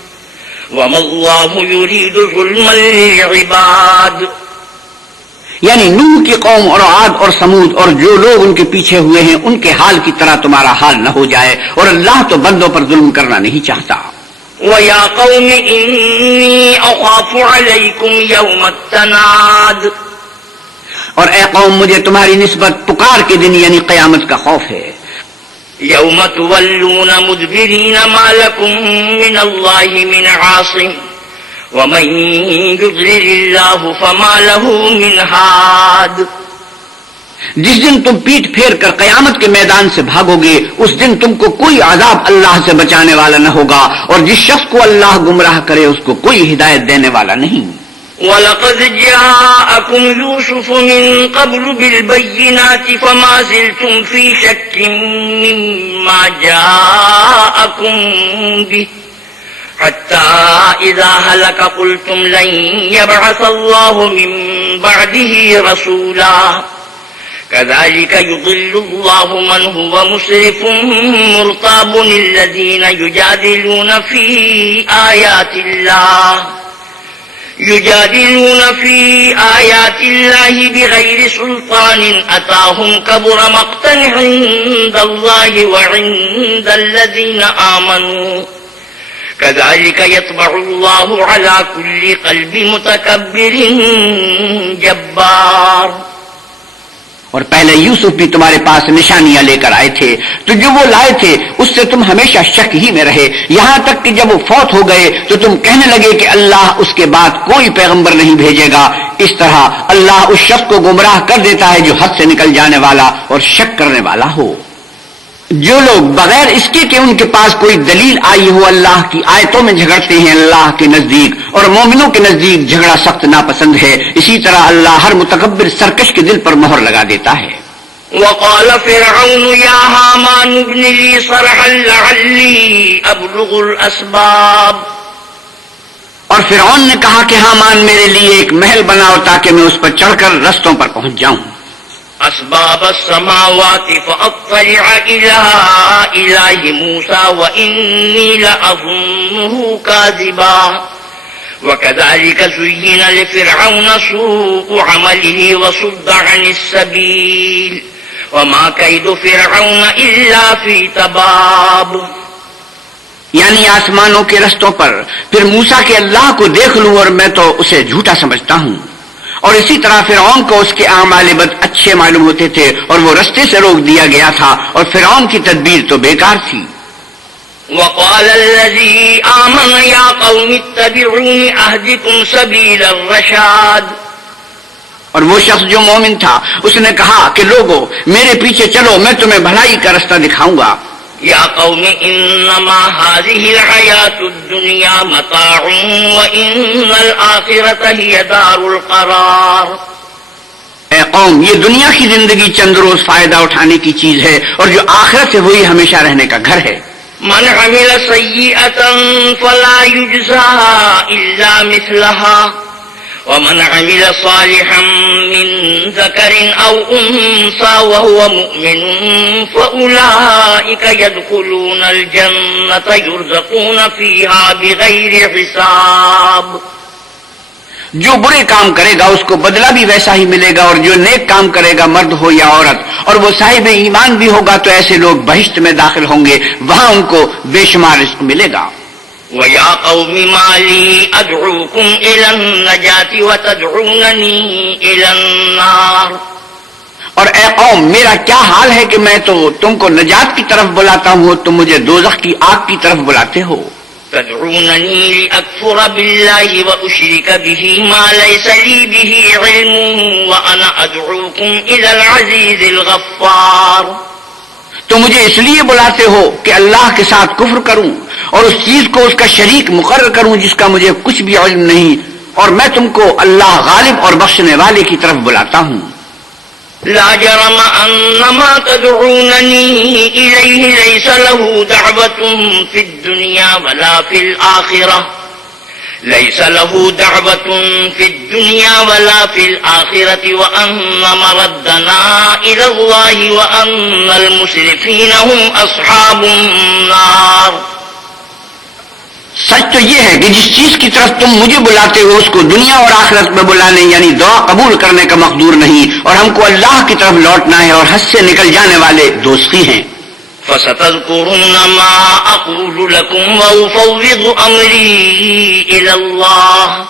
وما اللہ يريد ظلما للعباد. یعنی نوح کی قوم اور عاد اور سمود اور جو لوگ ان کے پیچھے ہوئے ہیں ان کے حال کی طرح تمہارا حال نہ ہو جائے، اور اللہ تو بندوں پر ظلم کرنا نہیں چاہتا. وَيَا قَوْمِ إِنِّي أَخَافُ عَلَيْكُمْ يَوْمَ التَّنَادِ. اور اے قوم مجھے تمہاری نسبت پکار کے دن یعنی قیامت کا خوف ہے. يَوْمَ تُوَلُّونَ مُدْبِرِينَ مَا لَكُمْ مِنَ اللَّهِ مِنْ عَاصِمٍ وَمَنْ يُضْلِلِ اللَّهُ فَمَا لَهُ مِنْ هَادٍ. جس دن تم پیٹ پھیر کر قیامت کے میدان سے بھاگو گے اس دن تم کو کوئی عذاب اللہ سے بچانے والا نہ ہوگا، اور جس شخص کو اللہ گمراہ کرے اس کو کوئی ہدایت دینے والا نہیں. وَلَقَدْ جَاءَكُمْ يُوسُفُ مِنْ قَبْلُ بِالْبَيِّنَاتِ فَمَا زِلْتُمْ فِي شَكٍّ مِّمَّا جَاءَكُمْ بِهِ حَتَّى إِذَا هَلَكَ قُلْتُمْ لَن يَبْعَثَ اللَّهُ مِن بَعْدِهِ رَسُولًا كَذَلِكَ يُضِلُّ اللَّهُ مَنْ هُوَ مُسْرِفٌ مُرْتَابٌ الَّذِينَ يُجَادِلُونَ فِي آيَاتِ اللَّهِ بِغَيْرِ سُلْطَانٍ أَتَاهُمْ كَبُرَ مَقْتًا عِندَ اللَّهِ وَعِندَ الَّذِينَ آمَنُوا كَذَلِكَ يَطْبَعُ اللَّهُ عَلَى كُلِّ قَلْبِ مُتَكَبِّرٍ جَبَّارٍ. اور پہلے یوسف بھی تمہارے پاس نشانیاں لے کر آئے تھے، تو جو وہ لائے تھے اس سے تم ہمیشہ شک ہی میں رہے، یہاں تک کہ جب وہ فوت ہو گئے تو تم کہنے لگے کہ اللہ اس کے بعد کوئی پیغمبر نہیں بھیجے گا. اس طرح اللہ اس شخص کو گمراہ کر دیتا ہے جو حد سے نکل جانے والا اور شک کرنے والا ہو. جو لوگ بغیر اس کے کہ ان کے پاس کوئی دلیل آئی ہو اللہ کی آیتوں میں جھگڑتے ہیں، اللہ کے نزدیک اور مومنوں کے نزدیک جھگڑا سخت ناپسند ہے. اسی طرح اللہ ہر متکبر سرکش کے دل پر مہر لگا دیتا ہے. وقال فرعون يا هامان ابن لي صرحا لعلي أبلغ الأسباب. اور فرعون نے کہا کہ حامان میرے لیے ایک محل بناؤ تاکہ میں اس پر چڑھ کر رستوں پر پہنچ جاؤں. أسباب السماوات فأطلع إلى إله موسى وإني لأظنه كاذبا. وكذلك زين لفرعون سوء عمله وصد عن السبيل وما كيد فرعون إلا في تباب. یعنی آسمانوں کے رستوں پر پھر موسیٰ کے اللہ کو دیکھ لوں اور میں تو اسے جھوٹا سمجھتا ہوں. اور اسی طرح فرعون کو اس کے اعمال بد اچھے معلوم ہوتے تھے اور وہ رستے سے روک دیا گیا تھا، اور فرعون کی تدبیر تو بیکار تھی. وقال الذي آمن يا قوم اتبعوني أهدكم سبيل الرشاد. اور وہ شخص جو مومن تھا اس نے کہا کہ لوگو میرے پیچھے چلو، میں تمہیں بھلائی کا رستہ دکھاؤں گا. يا قوم إنما هذه الحياة الدنيا متاع وإن الآخرة هي دار القرار. اے قوم یہ دنیا کی زندگی چند روز فائدہ اٹھانے کی چیز ہے، اور جو آخرت ہے وہی ہمیشہ رہنے کا گھر ہے. من عمل سيئة فلا يجزى إلا مثلها ومن عمل صالحا من ذكر أو أنثى وهو مؤمن فأولئك يدخلون الجنة يرزقون فيها بغير حساب. جو برے کام کرے گا اس کو بدلہ بھی ویسا ہی ملے گا، اور جو نیک کام کرے گا مرد ہو یا عورت اور وہ صاحب ایمان بھی ہوگا تو ایسے لوگ بہشت میں داخل ہوں گے، وہاں ان کو بے شمار رزق ملے گا. وَيَا قَوْمِ مَا لِي أَدْعُوكُمْ إِلَى النَّجَاةِ وَتَدْعُونَنِي إِلَى النَّارِ. اور اے قوم میرا کیا حال ہے کہ میں تو تم کو نجات کی طرف بلاتا ہوں، تم مجھے دوزخ کی آگ کی طرف بلاتے ہو. تدعونني لأكفر بالله وأشرك به ما ليس لي به علم وأنا أدعوكم إلى العزيز الغفار. تو مجھے اس لیے بلاتے ہو کہ اللہ کے ساتھ کفر کروں اور اس چیز کو اس کا شریک مقرر کروں جس کا مجھے کچھ بھی علم نہیں، اور میں تم کو اللہ غالب اور بخشنے والے کی طرف بلاتا ہوں. لا جرم أن ما تدعونني إليه ليس له دعوة في الدنيا ولا في الآخرة ليس له دعوة في الدنيا ولا في الآخرة وأن مردنا إلى الله وأن المسرفين هم أصحاب النار. سچ تو یہ ہے کہ جس چیز کی طرف تم مجھے بلاتے ہو اس کو دنیا اور آخرت میں بلانے یعنی دعا قبول کرنے کا مقدور نہیں، اور ہم کو اللہ کی طرف لوٹنا ہے اور حد سے نکل جانے والے دوستی ہیں۔ فَسَتَذْكُرُونَ مَا أَقُولُ لَكُمْ وَأُفَوِّضُ أَمْرِي إِلَى اللَّهِ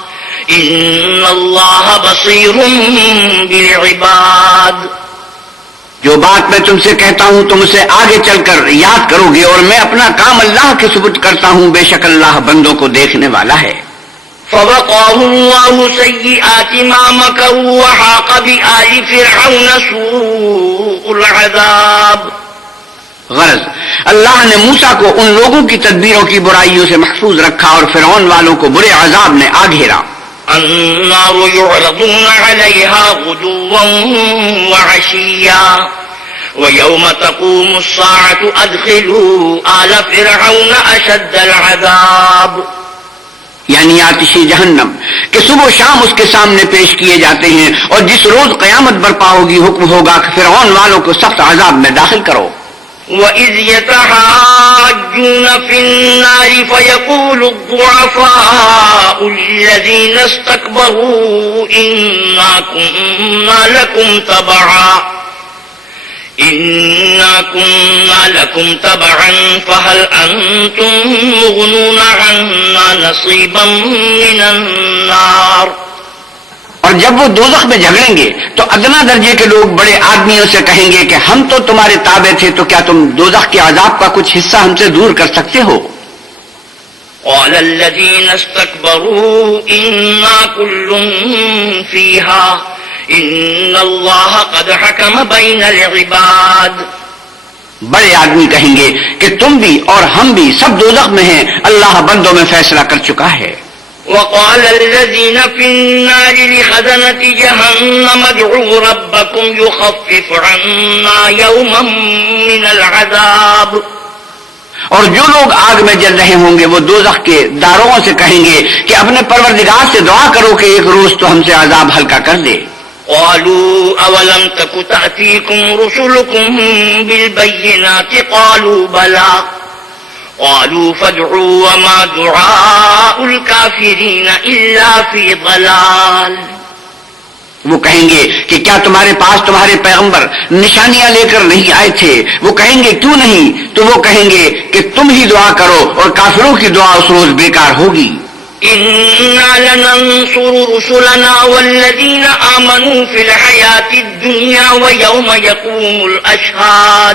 إِنَّ اللَّهَ بَصِيرٌ بِالْعِبَادِ۔ جو بات میں تم سے کہتا ہوں تم اسے آگے چل کر یاد کرو گے، اور میں اپنا کام اللہ کے سپرد کرتا ہوں، بے شک اللہ بندوں کو دیکھنے والا ہے۔ فَوَقَاهُ اللَّهُ سَيِّئَاتِ مَا مَكَرُوا وَحَاقَ بِآلِ فِرْعَوْنَ سُوءُ الْعَذَابِ۔ غرض اللہ نے موسیٰ کو ان لوگوں کی تدبیروں کی برائیوں سے محفوظ رکھا اور فرعون والوں کو برے عذاب نے آ گھیرا۔ النار يعرضون عليها غدوا وعشيا ويوم تقوم الساعة أدخلوا آل فرعون أشد العذاب۔ یعنی آتش جہنم کہ صبح و شام اس کے سامنے پیش کیے جاتے ہیں، اور جس روز قیامت برپا ہوگی حکم ہوگا کہ فرعون والوں کو سخت عذاب میں داخل کرو۔ وَإِذْ يَتَحَاجُّونَ فِي النَّارِ فَيَقُولُ الضُّعَفَاءُ لِلَّذِينَ اسْتَكْبَرُوا إِنَّا كُنَّا لَكُمْ تَبَعًا فَهَلْ أَنْتُمْ مُغْنُونَ عَنَّا نَصِيبًا مِنَ النَّارِ۔ اور جب وہ دوزخ میں جھگڑیں گے تو ادنا درجے کے لوگ بڑے آدمیوں سے کہیں گے کہ ہم تو تمہارے تابع تھے، تو کیا تم دوزخ کے عذاب کا کچھ حصہ ہم سے دور کر سکتے ہو؟ قال الذين استكبروا إنا كل فيها إن الله قد حكم بين العباد۔ بڑے آدمی کہیں گے کہ تم بھی اور ہم بھی سب دوزخ میں ہیں، اللہ بندوں میں فیصلہ کر چکا ہے۔ وقال الذين في النار لخزنة جهنم ادعوا ربكم يخفف عنا يوما من العذاب۔ اور جو لوگ آگ میں جل رہے ہوں گے وہ دوزخ کے داروغوں سے کہیں گے کہ اپنے پروردگار سے دعا کرو کہ ایک روز تو ہم سے عذاب ہلکا کر دے۔ قالوا اولم تك تأتيكم رسلكم بالبينات قالوا بلى قالوا فادعوا وما دعاء الكافرين إلا في ضلال۔ وہ کہیں گے کہ کیا تمہارے پاس تمہارے پیغمبر نشانیاں لے کر نہیں آئے تھے؟ وہ کہیں گے کیوں نہیں؟ تو وہ کہیں گے کہ تم ہی دعا کرو اور کافروں کی دعا اس روز بیکار ہوگی۔ إنا لننصر رسلنا والذين آمنوا في الحياة الدنيا ويوم يقوم الأشهاد۔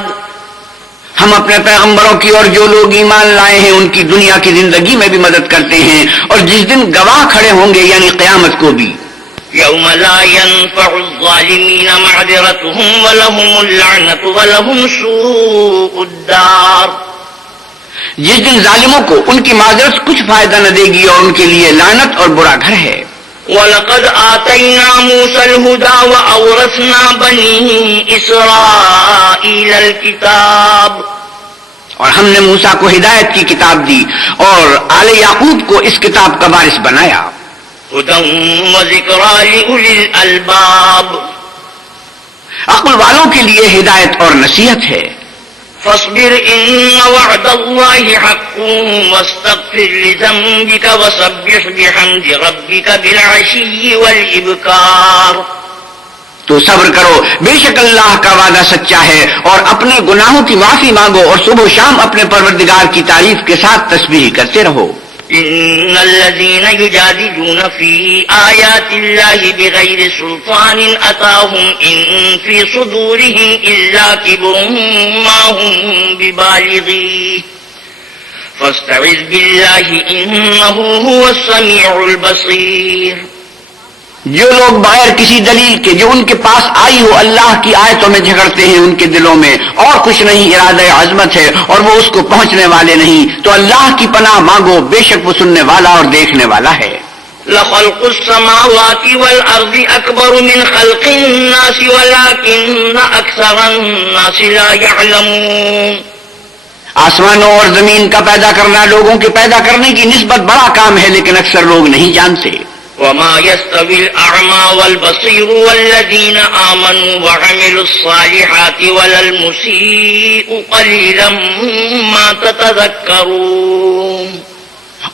ہم اپنے پیغمبروں کی اور جو لوگ ایمان لائے ہیں ان کی دنیا کی زندگی میں بھی مدد کرتے ہیں، اور جس دن گواہ کھڑے ہوں گے یعنی قیامت کو بھی۔ يوم لا ينفع الظالمين معذرتهم ولهم اللعنة ولهم سوء الدار۔ جس دن ظالموں کو ان کی معذرت کچھ فائدہ نہ دے گی اور ان کے لیے لعنت اور برا گھر ہے۔ وَلَقَدْ آتَيْنَا مُوسَى الْهُدَى وَأَوْرَثْنَا بَنِي إِسْرَائِيلَ الْكِتَابَ۔ اور ہم نے موسیٰ کو ہدایت کی کتاب دی اور آل یعقوب کو اس کتاب کا وارث بنایا۔ هُدًى وَذِكْرَى لِأُولِي الْأَلْبَابِ۔ عقل والوں کے لیے ہدایت اور نصیحت ہے۔ فاصبر إن وعد الله حق واستغفر لذنبك وسبح بحمد ربك بالعشي والإبكار۔ تو صبر کرو، بے شک اللہ کا وعدہ سچا ہے، اور اپنے گناہوں کی معافی مانگو اور صبح و شام اپنے پروردگار کی تعریف کے ساتھ تسبیح کرتے رہو۔ إن الذين يجادلون في آيات الله بغير سلطان أتاهم إن في صدورهم إلا كبر ما هم ببالغيه فاستعذ بالله إنه هو السميع البصير۔ جو لوگ بغیر کسی دلیل کے جو ان کے پاس آئی ہو اللہ کی آیتوں میں جھگڑتے ہیں، ان کے دلوں میں اور کچھ نہیں ارادہ عظمت ہے اور وہ اس کو پہنچنے والے نہیں، تو اللہ کی پناہ مانگو، بے شک وہ سننے والا اور دیکھنے والا ہے۔ لخلق السماوات والأرض أكبر من خلق الناس ولكن أكثر الناس لا يعلمون۔ آسمانوں اور زمین کا پیدا کرنا لوگوں کے پیدا کرنے کی نسبت بڑا کام ہے، لیکن اکثر لوگ نہیں جانتے۔ وما يستوي الأعمى والبصير والذين آمنوا وعملوا الصالحات ولا المسيء قليلا ما تتذكرون۔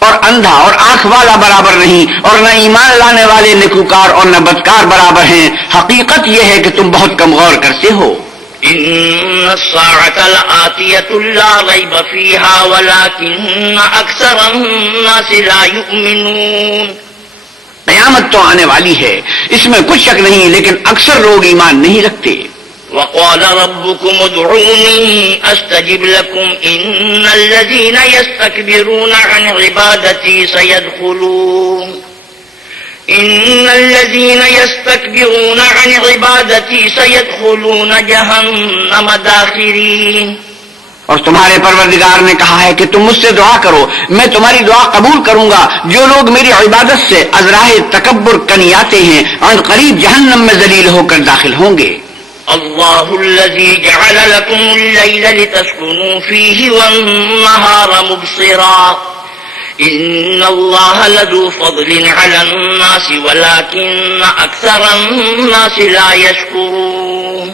اور اندھا اور آنکھ والا برابر نہیں، اور نہ ایمان لانے والے نیکوکار اور نہ بدکار برابر ہیں، حقیقت یہ ہے کہ تم بہت کم غور کرتے ہو۔ ان الساعة لآتية لا ريب فيها ولكن اکثر الناس لا يؤمنون۔ قیامت تو آنے والی ہے، اس میں کچھ شک نہیں، لیکن اکثر لوگ ایمان نہیں رکھتے۔ وقال ربكم ادعوني استجب لكم ان الذين يستكبرون عن عبادتي سيدخلون جهنم داخرين۔ اور تمہارے پروردگار نے کہا ہے کہ تم مجھ سے دعا کرو، میں تمہاری دعا قبول کروں گا۔ جو لوگ میری عبادت سے ازراہ تکبر کنیاتے ہیں، عن قریب جہنم میں ذلیل ہو کر داخل ہوں گے۔ اللہ الذي جعل لكم الليل لتسكنوا فيه والنهار مبصرا ان اللہ لذو فضل على الناس ولكن اکثر الناس لا يشكرون۔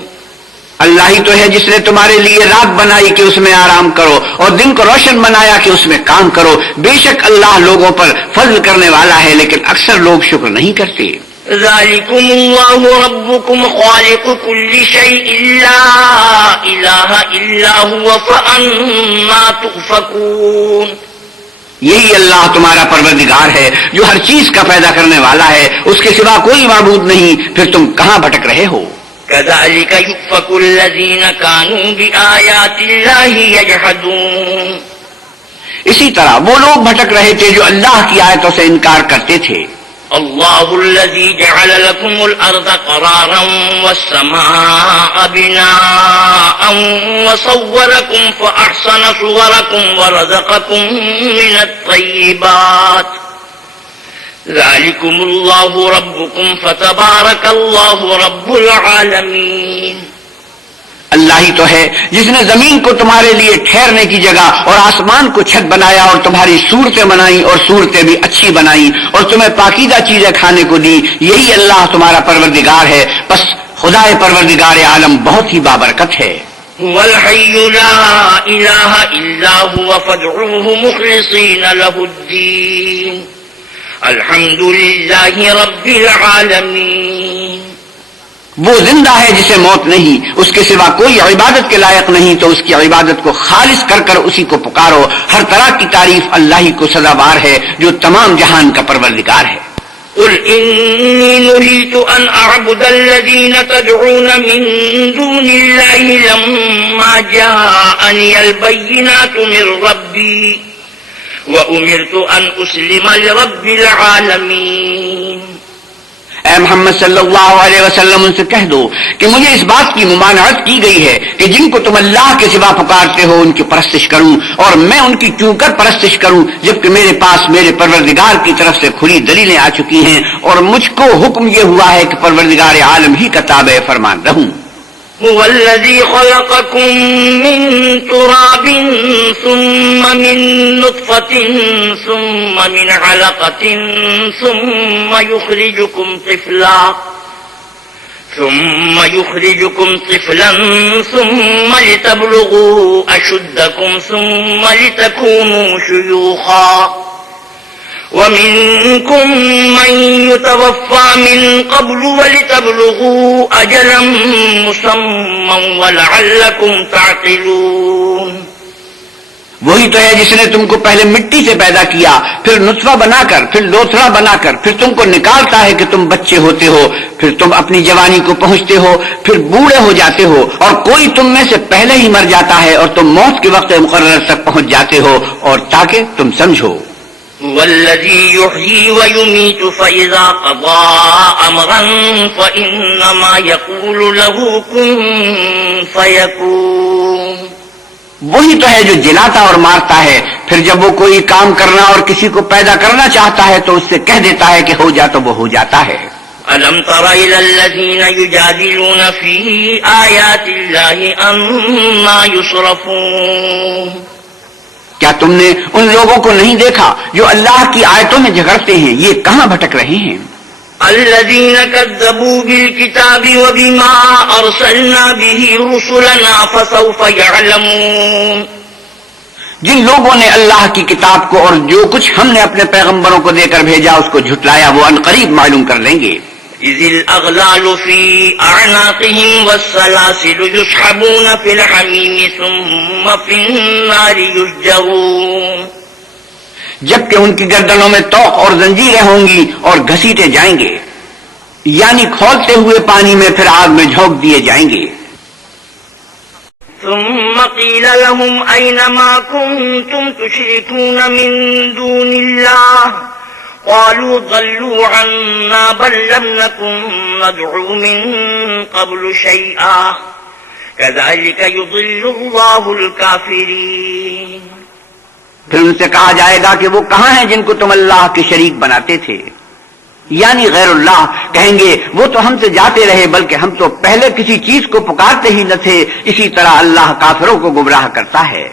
اللہ ہی تو ہے جس نے تمہارے لیے رات بنائی کہ اس میں آرام کرو، اور دن کو روشن بنایا کہ اس میں کام کرو۔ بے شک اللہ لوگوں پر فضل کرنے والا ہے، لیکن اکثر لوگ شکر نہیں کرتے۔ ذالکم اللہ ربکم خالق کل شیء لا الہ الا هو فانا تؤفکون۔ یہی اللہ تمہارا پروردگار ہے جو ہر چیز کا پیدا کرنے والا ہے، اس کے سوا کوئی معبود نہیں، پھر تم کہاں بھٹک رہے ہو؟ كذلك يؤفك الذين كانوا بآيات الله يجحدون۔ اسی طرح وہ لوگ بھٹک رہے تھے جو اللہ کی آیتوں سے انکار کرتے تھے۔ اللہ الذي جعل لكم الارض قرارا والسماء بناء وصوركم فاحسن صوركم ورزقكم من الطيبات ذلكم اللہ ربكم فتبارک اللہ رب العالمین۔ اللہ ہی تو ہے جس نے زمین کو تمہارے لیے ٹھہرنے کی جگہ اور آسمان کو چھت بنایا، اور تمہاری صورتیں بنائی اور صورتیں بھی اچھی بنائی، اور تمہیں پاکیزہ چیزیں کھانے کو دی۔ یہی اللہ تمہارا پروردگار ہے، بس خدائے پروردگار عالم بہت ہی بابرکت ہے۔ هو الحي لا اله الا هو فادعوه مخلصين له الدين الحمد للہ رب العالمین۔ وہ زندہ ہے جسے موت نہیں، اس کے سوا کوئی عبادت کے لائق نہیں، تو اس کی عبادت کو خالص کر کر اسی کو پکارو۔ ہر طرح کی تعریف اللہ ہی کو سزاوار ہے جو تمام جہان کا پروردگار ہے۔ قل انی نہیت ان اعبد الذین تدعون من دون اللہ لما جاءنی البینات من ربی وَأُمِرْتُ أَنْ أُسْلِمَ لِرَبِّ الْعَالَمِينَ۔ اے محمد صلی اللہ علیہ وسلم ان سے کہہ دو کہ مجھے اس بات کی ممانعت کی گئی ہے کہ جن کو تم اللہ کے سوا پکارتے ہو ان کی پرستش کروں، اور میں ان کی کیوں کر پرستش کروں جبکہ میرے پاس میرے پروردگار کی طرف سے کھلی دلیلیں آ چکی ہیں، اور مجھ کو حکم یہ ہوا ہے کہ پروردگار عالم ہی کا تابع فرمان رہوں۔ هو الذي خلقكم من تراب ثم من نطفة ثم من علقة ثم يخرجكم طفلا ثم لتبلغوا أشدكم ثم لتكونوا شيوخا ومنكم من يتوفى من قبل ولتبلغوا أجلا مسمى ولعلكم تعقلون۔ وہی تو ہے جس نے تم کو پہلے مٹی سے پیدا کیا، پھر نطفہ بنا کر، پھر لوتھڑا بنا کر، پھر تم کو نکالتا ہے کہ تم بچے ہوتے ہو، پھر تم اپنی جوانی کو پہنچتے ہو، پھر بوڑھے ہو جاتے ہو، اور کوئی تم میں سے پہلے ہی مر جاتا ہے اور تم موت کے وقت مقرر تک پہنچ جاتے ہو، اور تاکہ تم سمجھو۔ والذی یحیی ویمیت فاذا قضى امرا فانما یقول له کن فیکون۔ وہی تو ہے جو جلاتا اور مارتا ہے، پھر جب وہ کوئی کام کرنا اور کسی کو پیدا کرنا چاہتا ہے تو اس سے کہہ دیتا ہے کہ ہو جا تو وہ ہو جاتا ہے۔ الم تر الى الذین یجادلون فی آیات اللہ انا یصرفون۔ کیا تم نے ان لوگوں کو نہیں دیکھا جو اللہ کی آیتوں میں جھگڑتے ہیں، یہ کہاں بھٹک رہے ہیں؟ الذین کذبوا بالکتاب وبما ارسلنا به رسلنا فسوف یعلمون۔ جن لوگوں نے اللہ کی کتاب کو اور جو کچھ ہم نے اپنے پیغمبروں کو دے کر بھیجا اس کو جھٹلایا وہ عنقریب معلوم کر لیں گے. إذ الأغلال في أعناقهم والسلاسل يسحبون في الحميم ثم في النار يسجرون. جبکہ ان کی گردنوں میں طوق اور زنجیریں ہوں گی اور گھسیٹے جائیں گے، یعنی کھولتے ہوئے پانی میں پھر آگ میں جھونک دیے جائیں گے. ثم قيل لهم أين ما كنتم تشركون من دون الله قالوا ضلوا عنا بل لم نكن ندعو من قبل شيئا كذلك يضل الله الكافرين. پھر ان سے کہا جائے گا کہ وہ کہاں ہیں جن کو تم اللہ کے شریک بناتے تھے، یعنی غیر اللہ. کہیں گے وہ تو ہم سے جاتے رہے بلکہ ہم تو پہلے کسی چیز کو پکارتے ہی نہ تھے. اسی طرح اللہ کافروں کو گمراہ کرتا ہے.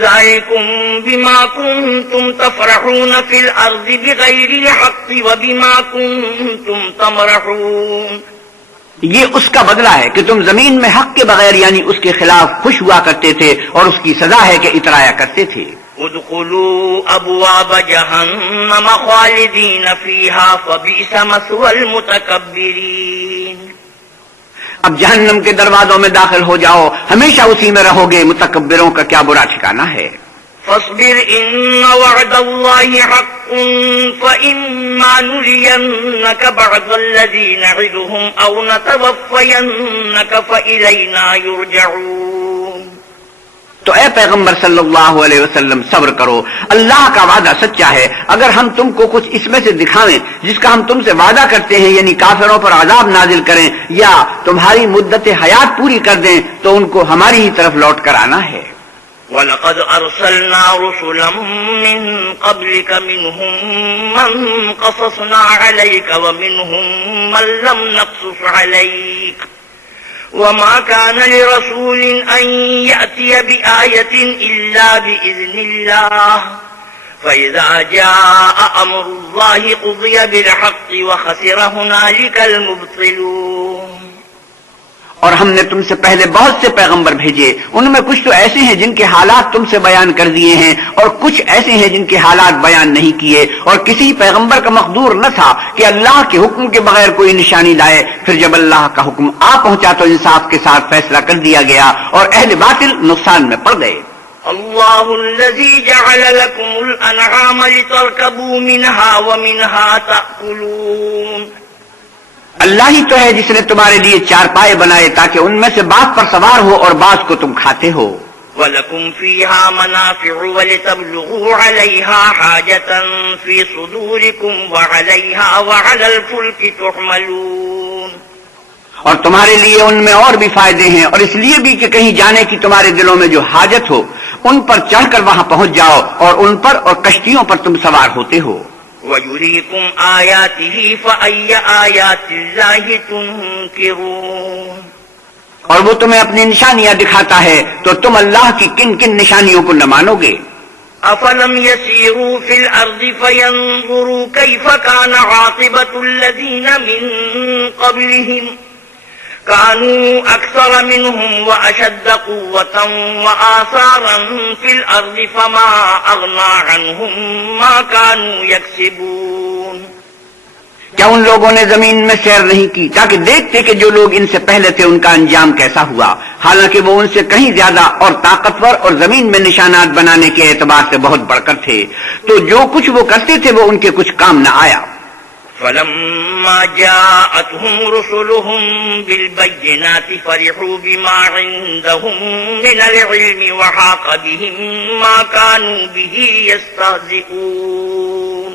ذلكم بما كنتم تفرحون في الأرض بغير الحق وبما كنتم تمرحون. یہ اس کا بدلہ ہے کہ تم زمین میں حق کے بغیر یعنی اس کے خلاف خوش ہوا کرتے تھے اور اس کی سزا ہے کہ اترایا کرتے تھے. ادخلوا ابواب جہنم خالدین فیہا فبئس مثوى المتکبرین. اب جہنم کے دروازوں میں داخل ہو جاؤ، ہمیشہ اسی میں رہو گے، متکبروں کا کیا برا ٹھکانہ ہے. فاصبر ان وعد اللہ حق فإما نرینک بعض الذی نعدهم او نتوفینک فإلینا یرجعون. تو اے پیغمبر صلی اللہ علیہ وسلم صبر کرو، اللہ کا وعدہ سچا ہے. اگر ہم تم کو کچھ اس میں سے دکھاویں جس کا ہم تم سے وعدہ کرتے ہیں یعنی کافروں پر عذاب نازل کریں یا تمہاری مدت حیات پوری کر دیں تو ان کو ہماری ہی طرف لوٹ کر آنا ہے. وَلَقَدْ أَرْسَلْنَا رُسُلًا مِّن قَبْلِكَ مِنْهُم مَّن قَصَصْنَا عَلَيْكَ وَمِنْهُم مَّن لَّمْ نَقْصُصْ عَلَيْكَ وَمَا كَانَ لِرَسُولٍ أَن يَأْتِيَ بِآيَةٍ إِلَّا بِإِذْنِ اللَّهِ فَإِذَا جَاءَ أَمْرُ اللَّهِ قُضِيَ بِالْحَقِّ وَخَسِرَ هُنَالِكَ الْمُبْطِلُونَ. اور ہم نے تم سے پہلے بہت سے پیغمبر بھیجے، ان میں کچھ تو ایسے ہیں جن کے حالات تم سے بیان کر دیے ہیں اور کچھ ایسے ہیں جن کے حالات بیان نہیں کیے. اور کسی پیغمبر کا مقدور نہ تھا کہ اللہ کے حکم کے بغیر کوئی نشانی لائے. پھر جب اللہ کا حکم آ پہنچا تو انصاف کے ساتھ فیصلہ کر دیا گیا اور اہل باطل نقصان میں پڑ گئے. اللہ الذی جعل لکم الانعام لترکبوا منها ومنها تأکلون. اللہ ہی تو ہے جس نے تمہارے لیے چارپائے بنائے تاکہ ان میں سے بعض پر سوار ہو اور بعض کو تم کھاتے ہو. وَلَكُمْ فِيهَا مَنَافِعُ وَلِتَبْلُغُوا عَلَيْهَا حَاجَةً فِي صُدُورِكُمْ وَعَلَيْهَا وَعَلَى الْفُلْكِ تُحْمَلُونَ. اور تمہارے لیے ان میں اور بھی فائدے ہیں اور اس لیے بھی کہ کہیں جانے کی تمہارے دلوں میں جو حاجت ہو ان پر چڑھ کر وہاں پہنچ جاؤ اور ان پر اور کشتیوں پر تم سوار ہوتے ہو. وَيُرِيكُمْ آيَاتِهِ فَأَيَّ آيَاتِ اللَّهِ تُنكِرُونَ. اور وہ تمہیں اپنی نشانیاں دکھاتا ہے تو تم اللہ کی کن کن نشانیوں کو نہ مانو گے. أَفَلَمْ يَسِيرُوا فِي الْأَرْضِ فَيَنظُرُوا كَيْفَ كَانَ عَاقِبَةُ الَّذِينَ مِن قَبْلِهِمْ كانوا أكثر منهم وأشد قوة وآثارا في الأرض فما أغنى عنهم ما كانوا يكسبون. کیا ان لوگوں نے زمین میں سیر نہیں کی تاکہ دیکھتے کہ جو لوگ ان سے پہلے تھے ان کا انجام کیسا ہوا، حالانکہ وہ ان سے کہیں زیادہ اور طاقتور اور زمین میں نشانات بنانے کے اعتبار سے بہت بڑھ کر تھے، تو جو کچھ وہ کرتے تھے وہ ان کے کچھ کام نہ آیا. فَلَمَّا جَاءَتْهُمْ رُسُلُهُم بِالْبَيِّنَاتِ فَرِحُوا بِمَا عِندَهُم مِّنَ الْعِلْمِ وَحَاقَ بِهِم مَّا كَانُوا بِهِ يَسْتَهْزِئُونَ.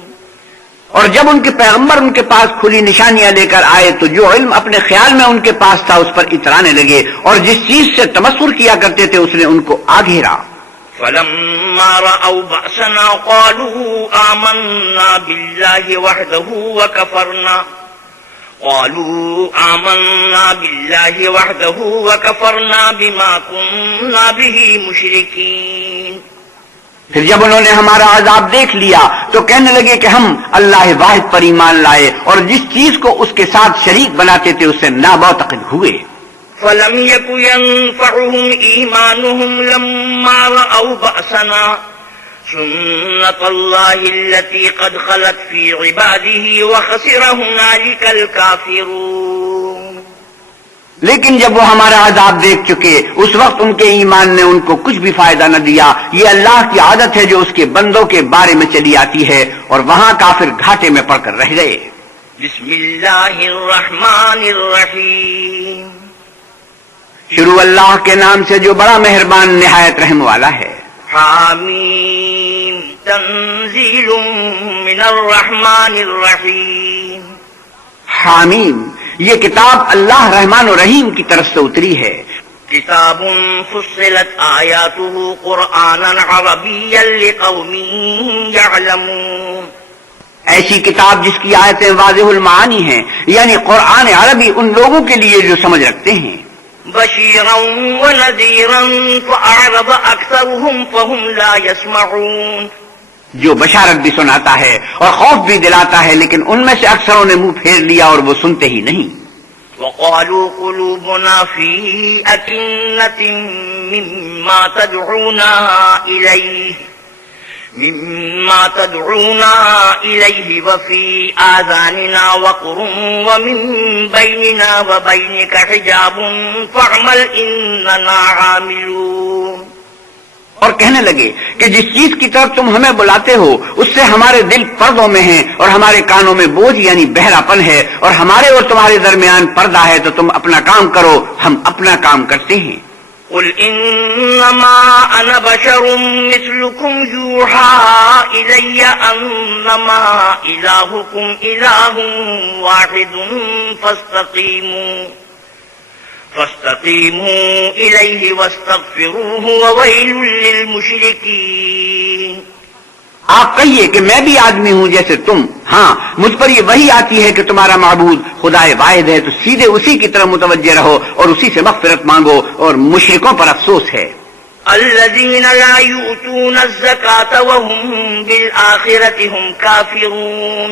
اور جب ان کے پیغمبر ان کے پاس کھلی نشانیاں لے کر آئے تو جو علم اپنے خیال میں ان کے پاس تھا اس پر اترانے لگے اور جس چیز سے تمسخر کیا کرتے تھے اس نے ان کو آ گھیرا. فَلَمَّا رَأَوْا بَأْسَنَا قَالُوا آمَنَّا بِاللَّهِ وَكَفَرْنَا بِمَا كُنَّا بِهِ مُشْرِكِينَ. پھر جب انہوں نے ہمارا عذاب دیکھ لیا تو کہنے لگے کہ ہم اللہ واحد پر ایمان لائے اور جس چیز کو اس کے ساتھ شریک بناتے تھے اس سے نامعتقد ہوئے. فلم يك ينفعهم إيمانهم لما رأوا بأسنا سنة الله التي قد خلت في عباده وخسر هنالك الكافرون. لیکن جب وہ ہمارا عذاب دیکھ چکے اس وقت ان کے ایمان نے ان کو کچھ بھی فائدہ نہ دیا. یہ اللہ کی عادت ہے جو اس کے بندوں کے بارے میں چلی آتی ہے، اور وہاں کافر گھاٹے میں پڑ کر رہ گئے. بسم اللہ الرحمن الرحیم. شروع اللہ کے نام سے جو بڑا مہربان نہایت رحم والا ہے. حامیم تنزیل من الرحمن الرحیم. حامیم یہ کتاب اللہ رحمان و رحیم کی طرف سے اتری ہے. کتاب فصلت آیاتہ قرآنا عربیا لقوم یعلمون. ایسی کتاب جس کی آیتیں واضح المعانی ہیں، یعنی قرآن عربی ان لوگوں کے لیے جو سمجھ رکھتے ہیں. بشیرا ونذیرا فأعرض اکثرهم فهم لا يسمعون. جو بشارت بھی سناتا ہے اور خوف بھی دلاتا ہے، لیکن ان میں سے اکثروں نے منہ پھیر لیا اور وہ سنتے ہی نہیں. وقالوا قلوبنا في أكنة مما تدعونا إليه وفي آذاننا وقر ومن بيننا وبينك حجاب فاعمل إننا عاملون. اور کہنے لگے کہ جس چیز کی طرف تم ہمیں بلاتے ہو اس سے ہمارے دل پردوں میں ہیں اور ہمارے کانوں میں بوجھ یعنی بہراپن ہے، اور ہمارے اور تمہارے درمیان پردہ ہے، تو تم اپنا کام کرو، ہم اپنا کام کرتے ہیں. قل انما انا بشر مثلكم يوحى الي انما الهكم اله واحد فاستقیموا الیہ واستغفروہ وویل للمشرکین. آپ کہیے کہ میں بھی آدمی ہوں جیسے تم. ہاں مجھ پر یہ وحی آتی ہے کہ تمہارا معبود خدا واحد ہے، تو سیدھے اسی کی طرف متوجہ رہو اور اسی سے مغفرت مانگو، اور مشرکوں پر افسوس ہے. الذین لا یؤتون الزکاة وهم بالآخرة هم کافرون.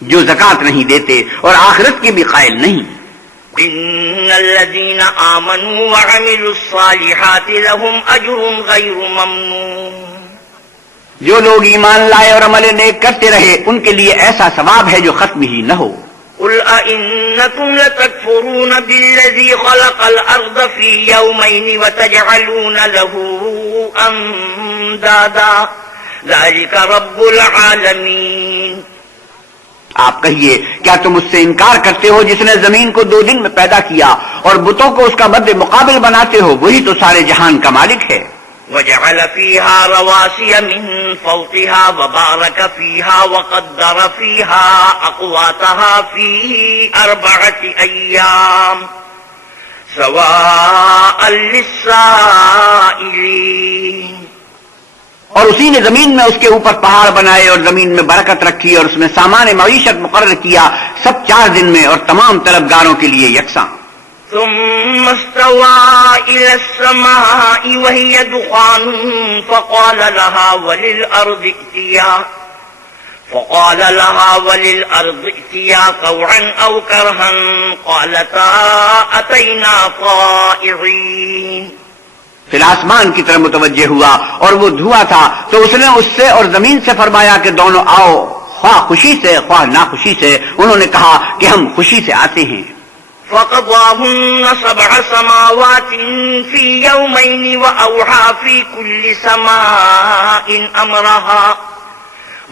جو زکات نہیں دیتے اور آخرت کے بھی قائل نہیں. ان الذین آمنوا وعملوا الصالحات لهم اجر غیر ممنون. جو لوگ ایمان لائے اور عمل نیک کرتے رہے ان کے لیے ایسا ثواب ہے جو ختم ہی نہ ہو. قل أئنكم لتكفرون بالذي خلق الأرض في يومين وتجعلون له أندادا ذلك رب العالمين. آپ کہیے کیا تم اس سے انکار کرتے ہو جس نے زمین کو 2 دن میں پیدا کیا اور بتوں کو اس کا مد مقابل بناتے ہو؟ وہی تو سارے جہان کا مالک ہے. وجعل فيها رواسي من فوقها وبارك فيها وقدر فيها أقواتها في 4 أيام سواء للسائلين. اور اسی نے زمین میں اس کے اوپر پہاڑ بنائے اور زمین میں برکت رکھی اور اس میں سامان معیشت مقرر کیا، سب 4 دن میں اور تمام طلبگاروں کے لیے یکساں. ثم استوى إلى السماء وهي دخان فقال لها وللأرض ائتيا طوعا أو كرها قالتا أتينا طائعين. پھر آسمان کی طرف متوجہ ہوا اور وہ دھواں تھا، تو اس نے اس سے اور زمین سے فرمایا کہ دونوں آؤ، خواہ خوشی سے خواہ ناخوشی سے. انہوں نے کہا کہ ہم خوشی سے آتے ہیں. فقضاهن 7 سماوات في يومين وأوحى في كل سماء أمرها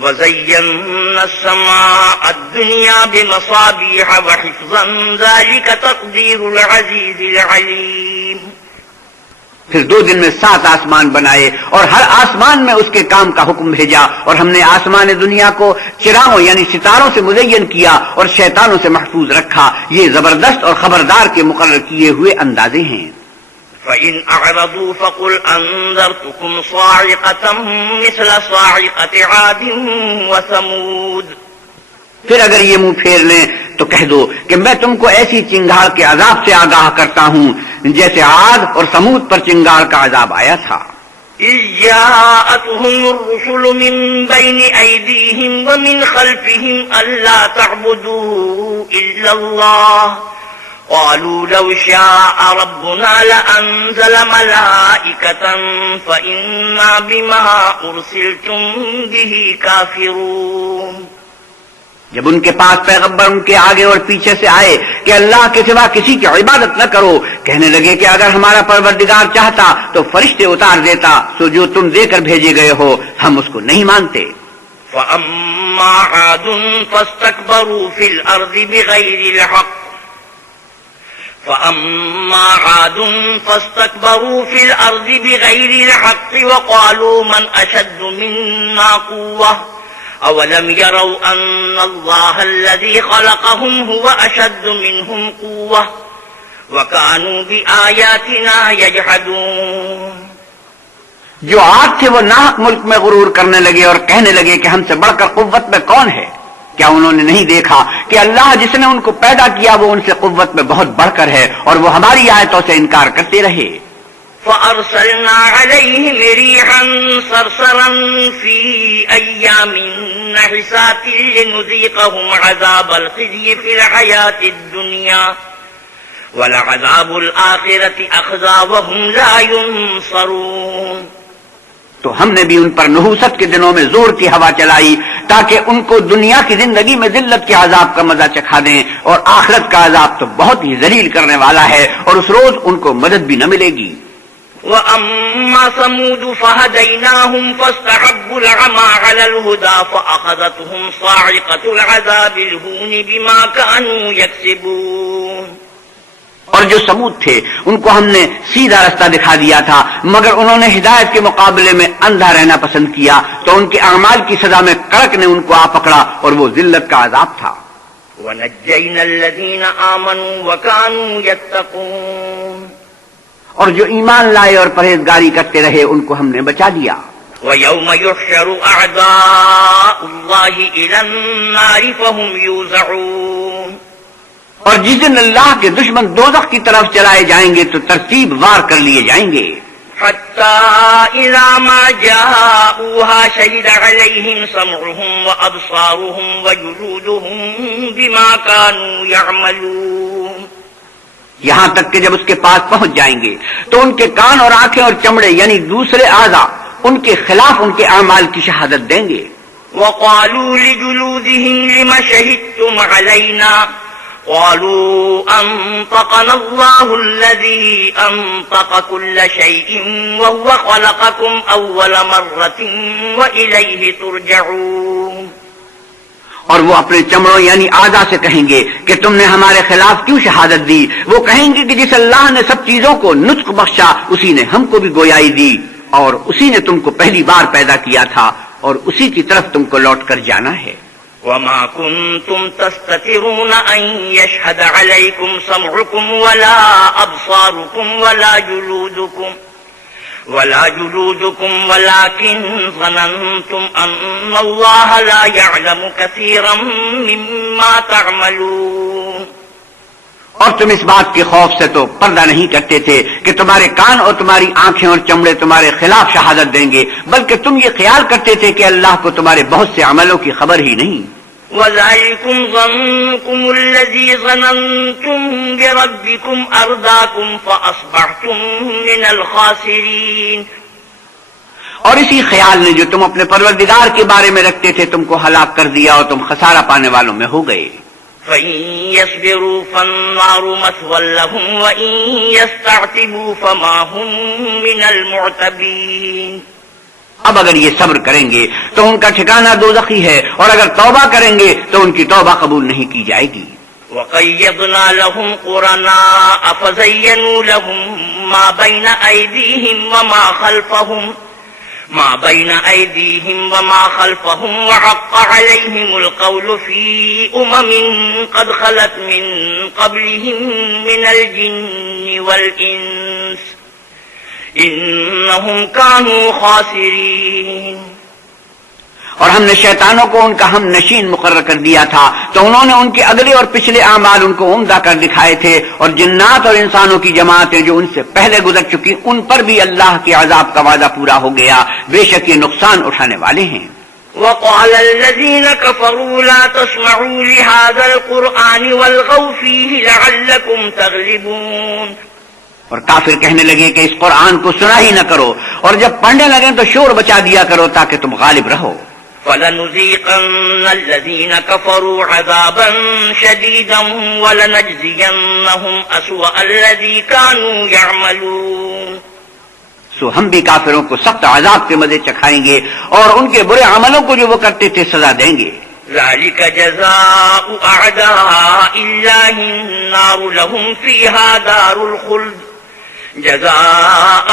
وزينا السماء الدنيا بمصابيح وحفظا ذلك تقدير العزيز العليم. پھر 2 دن میں 7 آسمان بنائے اور ہر آسمان میں اس کے کام کا حکم بھیجا، اور ہم نے آسمان دنیا کو چراغوں یعنی ستاروں سے مزین کیا اور شیطانوں سے محفوظ رکھا. یہ زبردست اور خبردار کے مقرر کیے ہوئے اندازے ہیں. فَإِنْ أَعْرَضُوا فَقُلْ أَنذَرْتُكُمْ صَاعِقَةً مِثْلَ صَاعِقَةِ عَادٍ وَثَمُودَ. پھر اگر یہ منہ پھیر لیں تو کہہ دو کہ میں تم کو ایسی چنگاڑ کے عذاب سے آگاہ کرتا ہوں جیسے عاد اور سمود پر چنگاڑ کا عذاب آیا تھا. إِذْ جَاءَتْهُمُ الرُّسُلُ مِنْ بَيْنِ أَيْدِيهِمْ وَمِنْ خَلْفِهِمْ أَلَّا تَعْبُدُوا إِلَّا اللَّهَ قالوا لو شاء ربنا لأنزل ملائكة فإنا بما أرسلتم به كافرون. جب ان کے پاس پیغمبر ان کے آگے اور پیچھے سے آئے کہ اللہ کے سوا کسی کی عبادت نہ کرو، کہنے لگے کہ اگر ہمارا پروردگار چاہتا تو فرشتے اتار دیتا، سو جو تم دے کر بھیجے گئے ہو ہم اس کو نہیں مانتے. فأما عاد فاستكبروا في الأرض بغير الحق فأما عاد فاستكبروا في الأرض بغير الحق وقالوا من أشد منا قوة أولم يروا أن الله الذي خلقهم هو أشد منهم قوة وكانوا بآياتنا يجحدون. جو عاد تھے وہ ناحق ملک میں غرور کرنے لگے اور کہنے لگے کہ ہم سے بڑھ کر قوت میں کون ہے. کیا انہوں نے نہیں دیکھا کہ اللہ جس نے ان کو پیدا کیا وہ ان سے قوت میں بہت بڑھ کر ہے، اور وہ ہماری آیتوں سے انکار کرتے رہے. فأرسلنا عليهم ريحا صرصرا في أيام نحسات لنذيقهم عذاب الخزي في الحياة الدنيا ولعذاب الآخرة أخزى وهم لا ينصرون. تو ہم نے بھی ان پر نحوست کے دنوں میں زور کی ہوا چلائی تاکہ ان کو دنیا کی زندگی میں ذلت کے عذاب کا مزہ چکھا دیں، اور آخرت کا عذاب تو بہت ہی ذلیل کرنے والا ہے اور اس روز ان کو مدد بھی نہ ملے گی. وَأَمَّا ثَمُودُ فَهَدَيْنَاهُمْ فَاسْتَحَبُّوا الْعَمَى عَلَى الْهُدَى فَأَخَذَتْهُمْ صَاعِقَةُ الْعَذَابِ الْهُونِ بِمَا كَانُوا يَكْسِبُونَ. اور جو سمود تھے ان کو ہم نے سیدھا رستہ دکھا دیا تھا، مگر انہوں نے ہدایت کے مقابلے میں اندھا رہنا پسند کیا تو ان کے اعمال کی سزا میں کڑک نے ان کو آ پکڑا اور وہ ذلت کا عذاب تھا. وَنَجَّيْنَا الَّذِينَ آمَنُوا وَكَانُوا يَتَّقُونَ. اور جو ایمان لائے اور پرہیزگاری کرتے رہے ان کو ہم نے بچا لیا. وَيَوْمَ يُحْشَرُ أَعْدَاءُ اللَّهِ إِلَى النَّارِ فَهُمْ يُوزَعُونَ. اور جس دن اللہ کے دشمن دوزخ کی طرف چلائے جائیں گے تو ترتیب وار کر لیے جائیں گے. حَتَّى إِذَا مَا جَاءُوهَا شَهِدَ عَلَيْهِمْ سَمْعُهُمْ وَأَبْصَارُهُمْ وَجُلُودُهُمْ بِمَا كَانُوا يَعْمَلُونَ. یہاں تک کہ جب اس کے پاس پہنچ جائیں گے تو ان کے کان اور آنکھیں اور چمڑے یعنی دوسرے اعضاء ان کے خلاف ان کے اعمال کی شہادت دیں گے. وَقَالُوا لِجُلُودِهِمْ لِمَ شَهِدتُّمْ عَلَيْنَا قَالُوا أَنطَقَنَا اللَّهُ الَّذِي أَنطَقَ كُلَّ شَيْءٍ وَهُوَ خَلَقَكُمْ أَوَّلَ مَرَّةٍ وَإِلَيْهِ تُرْجَعُونَ. اور وہ اپنے چمڑوں یعنی اعضاء سے کہیں گے کہ تم نے ہمارے خلاف کیوں شہادت دی. وہ کہیں گے کہ جس اللہ نے سب چیزوں کو نطق بخشا اسی نے ہم کو بھی گویائی دی، اور اسی نے تم کو پہلی بار پیدا کیا تھا اور اسی کی طرف تم کو لوٹ کر جانا ہے. وَمَا كُنْتُمْ تَسْتَتِرُونَ أَنْ يَشْهَدَ عَلَيْكُمْ سَمْعُكُمْ وَلَا أَبْصَارُكُمْ ولا جلودكم ولكن ظننتم أن الله لا يعلم كثيرا مما تعملون. اور تم اس بات کے خوف سے تو پردہ نہیں کرتے تھے کہ تمہارے کان اور تمہاری آنکھیں اور چمڑے تمہارے خلاف شہادت دیں گے، بلکہ تم یہ خیال کرتے تھے کہ اللہ کو تمہارے بہت سے عملوں کی خبر ہی نہیں. وَذَلِكُمْ ظَنُّكُمُ الَّذِي ظَنَنْتُمْ بِرَبِّكُمْ أَرْدَاكُمْ فَأَصْبَحْتُمْ مِنَ الْخَاسِرِينَ. اور اسی خیال نے جو تم اپنے پروردگار کے بارے میں رکھتے تھے تم کو ہلاک کر دیا اور تم خسارہ پانے والوں میں ہو گئے. فَإِن يَصْبِرُوا فَالنَّارُ مَثْوًى لَهُمْ وَإِن يَسْتَعْتِبُوا فَمَا هُمْ مِنَ الْمُعْتَبِينَ. اب اگر یہ صبر کریں گے تو ان کا ٹھکانہ دوزخی ہے، اور اگر توبہ کریں گے تو ان کی توبہ قبول نہیں کی جائے گی. وَقَيَّضْنَا لَهُمْ قُرَنَاءَ فَزَيَّنُوا لَهُم مَّا بَيْنَ أَيْدِيهِمْ وَمَا خَلْفَهُمْ وَحَقَّ عَلَيْهِمُ الْقَوْلُ فِي أُمَمٍ قَدْ خَلَتْ مِن قَبْلِهِم مِّنَ الْجِنِّ وَالْإِنسِ إِنَّهُمْ كَانُوا خَاسِرِينَ. اور ہم نے شیطانوں کو ان کا ہم نشین مقرر کر دیا تھا تو انہوں نے ان کے اگلے اور پچھلے اعمال ان کو عمدہ کر دکھائے تھے، اور جنات اور انسانوں کی جماعتیں جو ان سے پہلے گزر چکی ان پر بھی اللہ کے عذاب کا وعدہ پورا ہو گیا. بے شک یہ نقصان اٹھانے والے ہیں. وقال الذين كفروا لا تسمعوا لهذا القرآن والغوا فيه لعلكم تغلبون، اور کافر کہنے لگے کہ اس قرآن کو سنا ہی نہ کرو، اور جب پڑھنے لگیں تو شور بچا دیا کرو تاکہ تم غالب رہو۔ فَلَنُذِيقَنَّ الَّذِينَ كَفَرُوا عَذَابًا شَدِيدًا وَلَنَجْزِيَنَّهُمْ أَسْوَأَ الَّذِي كَانُوا يَعْمَلُونَ، سو ہم بھی کافروں کو سخت عذاب کے مزے چکھائیں گے اور ان کے برے عملوں کو جو وہ کرتے تھے سزا دیں گے۔ ذَلِكَ جَزَاءُ أَعْدَاءِ اللَّهِ النَّارُ لَهُمْ فِيهَا دَارُ الْخُلْدِ جَزَاءً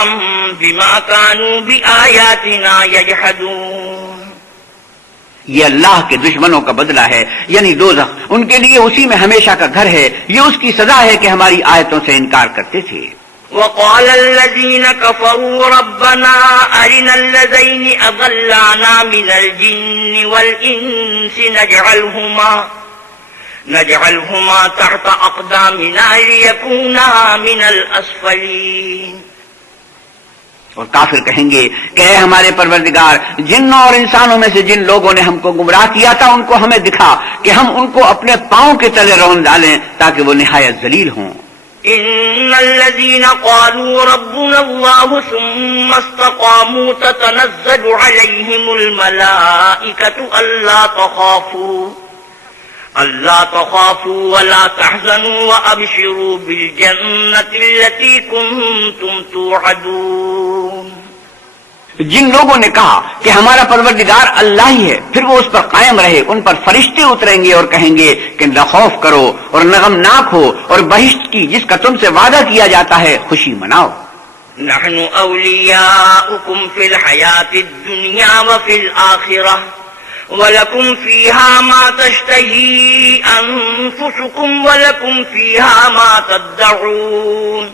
بِمَا كَانُوا بِآيَاتِنَا يَجْحَدُونَ، یہ اللہ کے دشمنوں کا بدلہ ہے، یعنی دوزخ، ان کے لیے اسی میں ہمیشہ کا گھر ہے، یہ اس کی سزا ہے کہ ہماری آیتوں سے انکار کرتے تھے۔ وقال الذين كفروا ربنا أرنا الذين أضلانا من الجن والإنس نجعلهما تحت أقدامنا ليكونا من الأسفلين، اور کافر کہیں گے کہ اے ہمارے پروردگار، جنوں اور انسانوں میں سے جن لوگوں نے ہم کو گمراہ کیا تھا ان کو ہمیں دکھا کہ ہم ان کو اپنے پاؤں کے تلے رون ڈالیں تاکہ وہ نہایت ذلیل ہوں۔ إن الذين قالوا ربنا الله ثم استقاموا تتنزل عليهم الملائكة ألا تخافوا ولا تحزنوا وأبشروا بالجنة التي كنتم توعدون، جن لوگوں نے کہا کہ ہمارا پروردگار اللہ ہی ہے، پھر وہ اس پر قائم رہے، ان پر فرشتے اتریں گے اور کہیں گے کہ نہ خوف کرو اور نہ غمناک ہو، اور بہشت کی جس کا تم سے وعدہ کیا جاتا ہے خوشی مناؤ۔ نحن أولياؤكم في الحياة الدنيا وفي الآخرة ولكم فيها ما تشتهي أنفسكم ولكم فيها ما تدعون،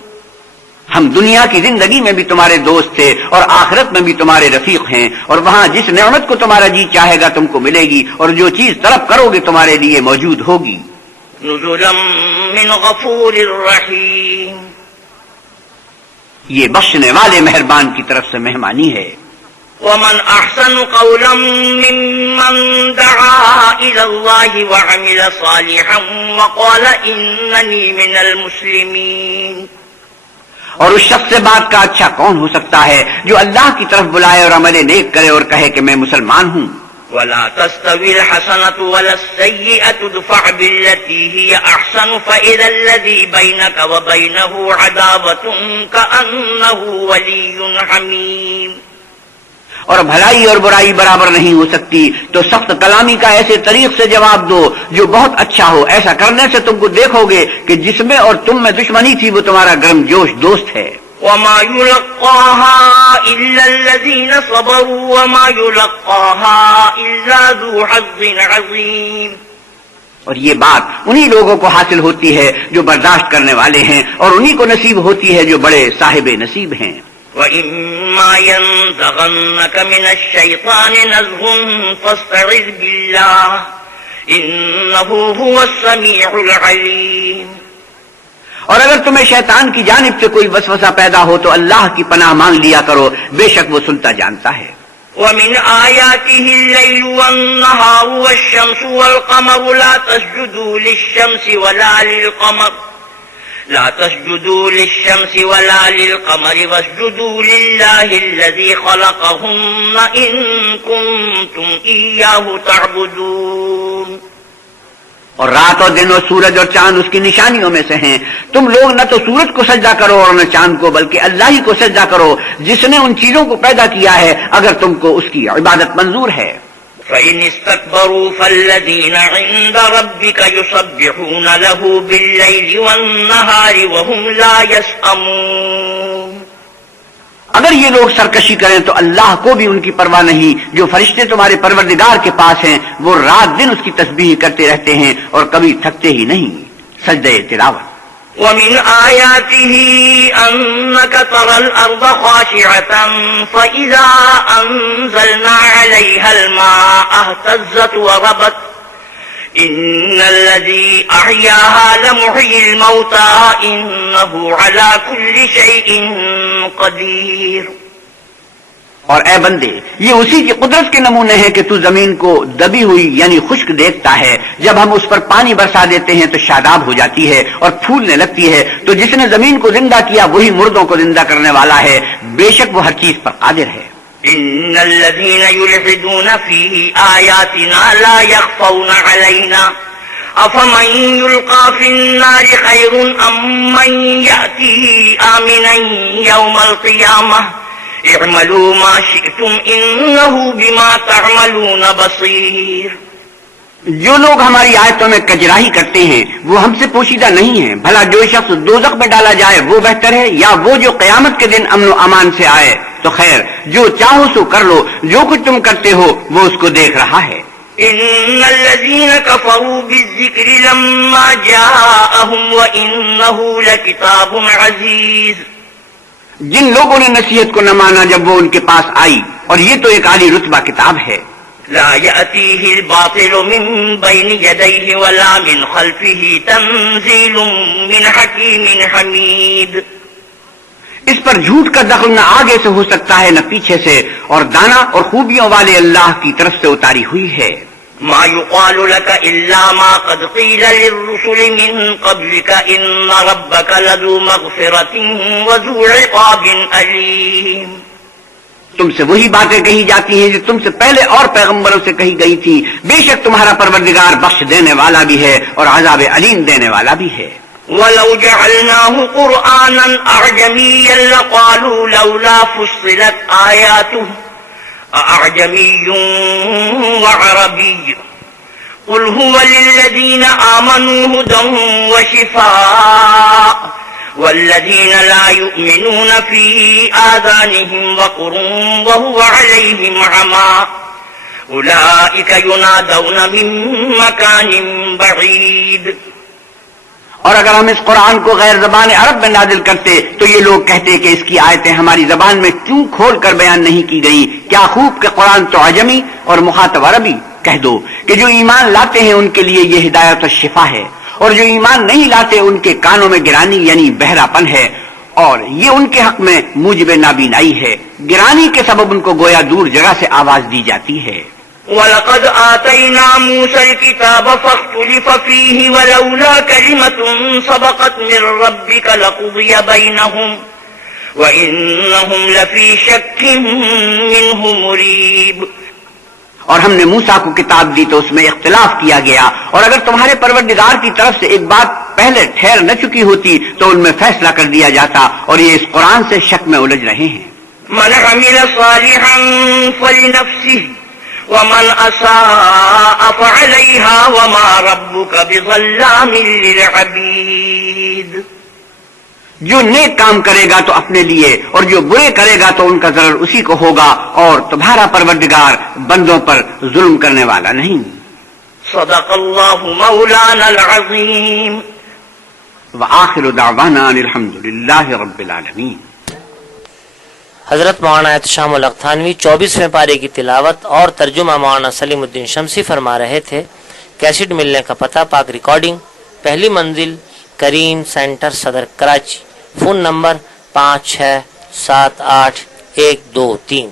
ہم دنیا کی زندگی میں بھی تمہارے دوست تھے اور آخرت میں بھی تمہارے رفیق ہیں، اور وہاں جس نعمت کو تمہارا جی چاہے گا تم کو ملے گی، اور جو چیز طلب کرو گے تمہارے لیے موجود ہوگی۔ نزلا من غفور رحیم، یہ بخشنے والے مہربان کی طرف سے مہمانی ہے۔ ومن احسن قولا ممن دعا الى الله وعمل صالحا وقال انني من المسلمين، اور اس شخص سے بات کا اچھا کون ہو سکتا ہے جو اللہ کی طرف بلائے اور عمل نیک کرے اور کہے کہ میں مسلمان ہوں۔ ولا تستوي الحسنة ولا السيئة ادفع بالتي هي أحسن فإذا الذي بينك وبينه عداوة كأنه ولي حميم، اور بھلائی اور برائی برابر نہیں ہو سکتی تو سخت کلامی کا ایسے طریق سے جواب دو جو بہت اچھا ہو، ایسا کرنے سے تم کو دیکھو گے کہ جس میں اور تم میں دشمنی تھی وہ تمہارا گرم جوش دوست ہے۔ وما يلقاها إلا الذين صبروا وما يلقاها إلا ذو حظ عظيم، اور یہ بات انہی لوگوں کو حاصل ہوتی ہے جو برداشت کرنے والے ہیں، اور انہی کو نصیب ہوتی ہے جو بڑے صاحب نصیب ہیں۔ وَإِمَّا يَنزَغَنَّكَ مِنَ الشَّيْطَانِ نَزْغٌ فَاسْتَعِذْ بِاللَّهِ إِنَّهُ هُوَ السَّمِيعُ الْعَلِيمُ، اور اگر تمہیں شیطان کی جانب سے کوئی وسوسہ پیدا ہو تو اللہ کی پناہ مانگ لیا کرو، بے شک وہ سنتا جانتا ہے۔ وَمِنْ آيَاتِهِ اللَّيْلُ وَالنَّهَارُ وَالشَّمْسُ وَالْقَمَرُ لَا تَسْجُدُوا لِلشَّمْسِ وَلَا لِلْقَمَرِ وَاسْجُدُوا لِلَّهِ الَّذِي خَلَقَهُنَّ إِن كُنتُمْ إِيَّاهُ تَعْبُدُونَ، اور رات اور دن اور سورج اور چاند اس کی نشانیوں میں سے ہیں، تم لوگ نہ تو سورج کو سجدہ کرو اور نہ چاند کو، بلکہ اللہ ہی کو سجدہ کرو جس نے ان چیزوں کو پیدا کیا ہے اگر تم کو اس کی عبادت منظور ہے۔ فَإِنِ اسْتَكْبَرُوا فَالَّذِينَ عِندَ رَبِّكَ يُسَبِّحُونَ لَهُ بِاللَّيْلِ وَالنَّهَارِ وَهُمْ لَا يَسْأَمُونَ، اگر یہ لوگ سرکشی کریں تو اللہ کو بھی ان کی پرواہ نہیں، جو فرشتے تمہارے پروردگار کے پاس ہیں وہ رات دن اس کی تسبیح کرتے رہتے ہیں اور کبھی تھکتے ہی نہیں۔ سجدہ تلاوت۔ وَمِنْ آيَاتِهِ أَنَّكَ تَرَى الْأَرْضَ خَاشِعَةً فَإِذَا أَنزَلْنَا عَلَيْهَا الْمَاءَ اهْتَزَّتْ وَرَبَتْ إِنَّ الَّذِي أَحْيَاهَا لَمُحْيِي الْمَوْتَى إِنَّهُ عَلَى كُلِّ شَيْءٍ قَدِيرٌ، اور اے بندے، یہ اسی کی قدرت کے نمونے ہیں کہ تو زمین کو دبی ہوئی یعنی خشک دیکھتا ہے، جب ہم اس پر پانی برسا دیتے ہیں تو شاداب ہو جاتی ہے اور پھولنے لگتی ہے. تو جس نے زمین کو زندہ کیا وہی مردوں کو زندہ کرنے والا ہے، بے شک وہ ہر چیز پر قادر ہے. ان الذين يلحدون في آياتنا لا يخفون علينا افمن يلقى في النار خير ام من يأتي آمنا يوم القيامة اعملوا ما شئتم انه بما تعملون بصير. جو لوگ ہماری آیتوں میں کجراہی کرتے ہیں وہ ہم سے پوشیدہ نہیں ہیں. بھلا جو شخص دوزخ میں ڈالا جائے وہ بہتر ہے یا وہ جو قیامت کے دن امن و امان سے آئے؟ تو خیر، جو چاہو سو کر لو، جو کچھ تم کرتے ہو وہ اس کو دیکھ رہا ہے. ان الذين كفروا بالذكر لما جاءهم وانه لكتاب عزيز. جن لوگوں نے نصیحت کو نہ مانا جب وہ ان کے پاس آئی، اور یہ تو ایک عالی رتبہ کتاب ہے. لا يأتيه الباطل من بين يديه ولا من خلفه تنزيل من حكيم حميد. اس پر جھوٹ کا دخل نہ آگے سے ہو سکتا ہے نہ پیچھے سے، اور دانا اور خوبیوں والے اللہ کی طرف سے اتاری ہوئی ہے. ما يقال لك إلا ما قد قيل للرسل من قبلك إن ربك لذو مغفرة وذو عقاب أليم. تم سے وہی باتیں کہی جاتی ہیں جو تم سے پہلے اور پیغمبروں سے کہی گئی تھی. بے شک تمہارا پروردگار بخش دینے والا بھی ہے اور عذاب علیم دینے والا بھی ہے. وَلَوْ جَعَلْنَاهُ قُرْآنًا أَعْجَمِيًّا لَقَالُوا لَوْلَا فُصِّلَتْ آيَاتُهُ أَأَعْجَمِيٌّ وَعَرَبِيٌّ قُلْ هُوَ لِلَّذِينَ آمَنُوا هُدًى وَشِفَاءٌ وَالَّذِينَ لَا يُؤْمِنُونَ فِي آذَانِهِمْ وَقْرٌ وَهُوَ عَلَيْهِمْ عَمًى أُولَئِكَ يُنَادَوْنَ مِن مَّكَانٍ بَعِيدٍ. اور اگر ہم اس قرآن کو غیر زبان عرب میں نازل کرتے تو یہ لوگ کہتے کہ اس کی آیتیں ہماری زبان میں کیوں کھول کر بیان نہیں کی گئی؟ کیا خوب کہ قرآن تو عجمی اور مخاطب عربی. کہہ دو کہ جو ایمان لاتے ہیں ان کے لیے یہ ہدایت اور شفا ہے، اور جو ایمان نہیں لاتے ان کے کانوں میں گرانی یعنی بہراپن ہے، اور یہ ان کے حق میں موجب نابینائی ہے. گرانی کے سبب ان کو گویا دور جگہ سے آواز دی جاتی ہے. وَلَقَدْ آتَيْنَا مُوسَى الْكِتَابَ فَاخْتُلِفَ فِيهِ وَلَوْلَا كَلِمَةٌ سَبَقَتْ مِنْ رَبِّكَ لَقُضِيَ بَيْنَهُمْ وَإِنَّهُمْ لَفِي شَكٍّ مِّنْهُ مُرِيبٍ. اور ہم نے موسیٰ کو کتاب دی تو اس میں اختلاف کیا گیا، اور اگر تمہارے پروردگار کی طرف سے ایک بات پہلے ٹھہر نہ چکی ہوتی تو ان میں فیصلہ کر دیا جاتا، اور یہ اس قرآن سے شک میں الجھ رہے ہیں. مَنْ عَمِلَ صَالِحًا فَلِنَفْسِهِ وَمَنْ أَسَاءَ فَعَلَيْهَا وَمَا رَبُّكَ بِظَلَّامٍ لِلْعَبِيدِ. جو نیک کام کرے گا تو اپنے لیے، اور جو برے کرے گا تو ان کا ضرر اسی کو ہوگا، اور تمہارا پروردگار بندوں پر ظلم کرنے والا نہیں. صدق اللہ مولانا العظیم. وآخر دعوانا الحمد للہ رب العالمین. حضرت مولانا احتشام الاقتھانوی 24ویں پارے کی تلاوت اور ترجمہ مولانا سلیم الدین شمسی فرما رہے تھے. کیسٹ ملنے کا پتہ: پاک ریکارڈنگ، پہلی منزل، کریم سینٹر، صدر، کراچی. Phone number 567812 3.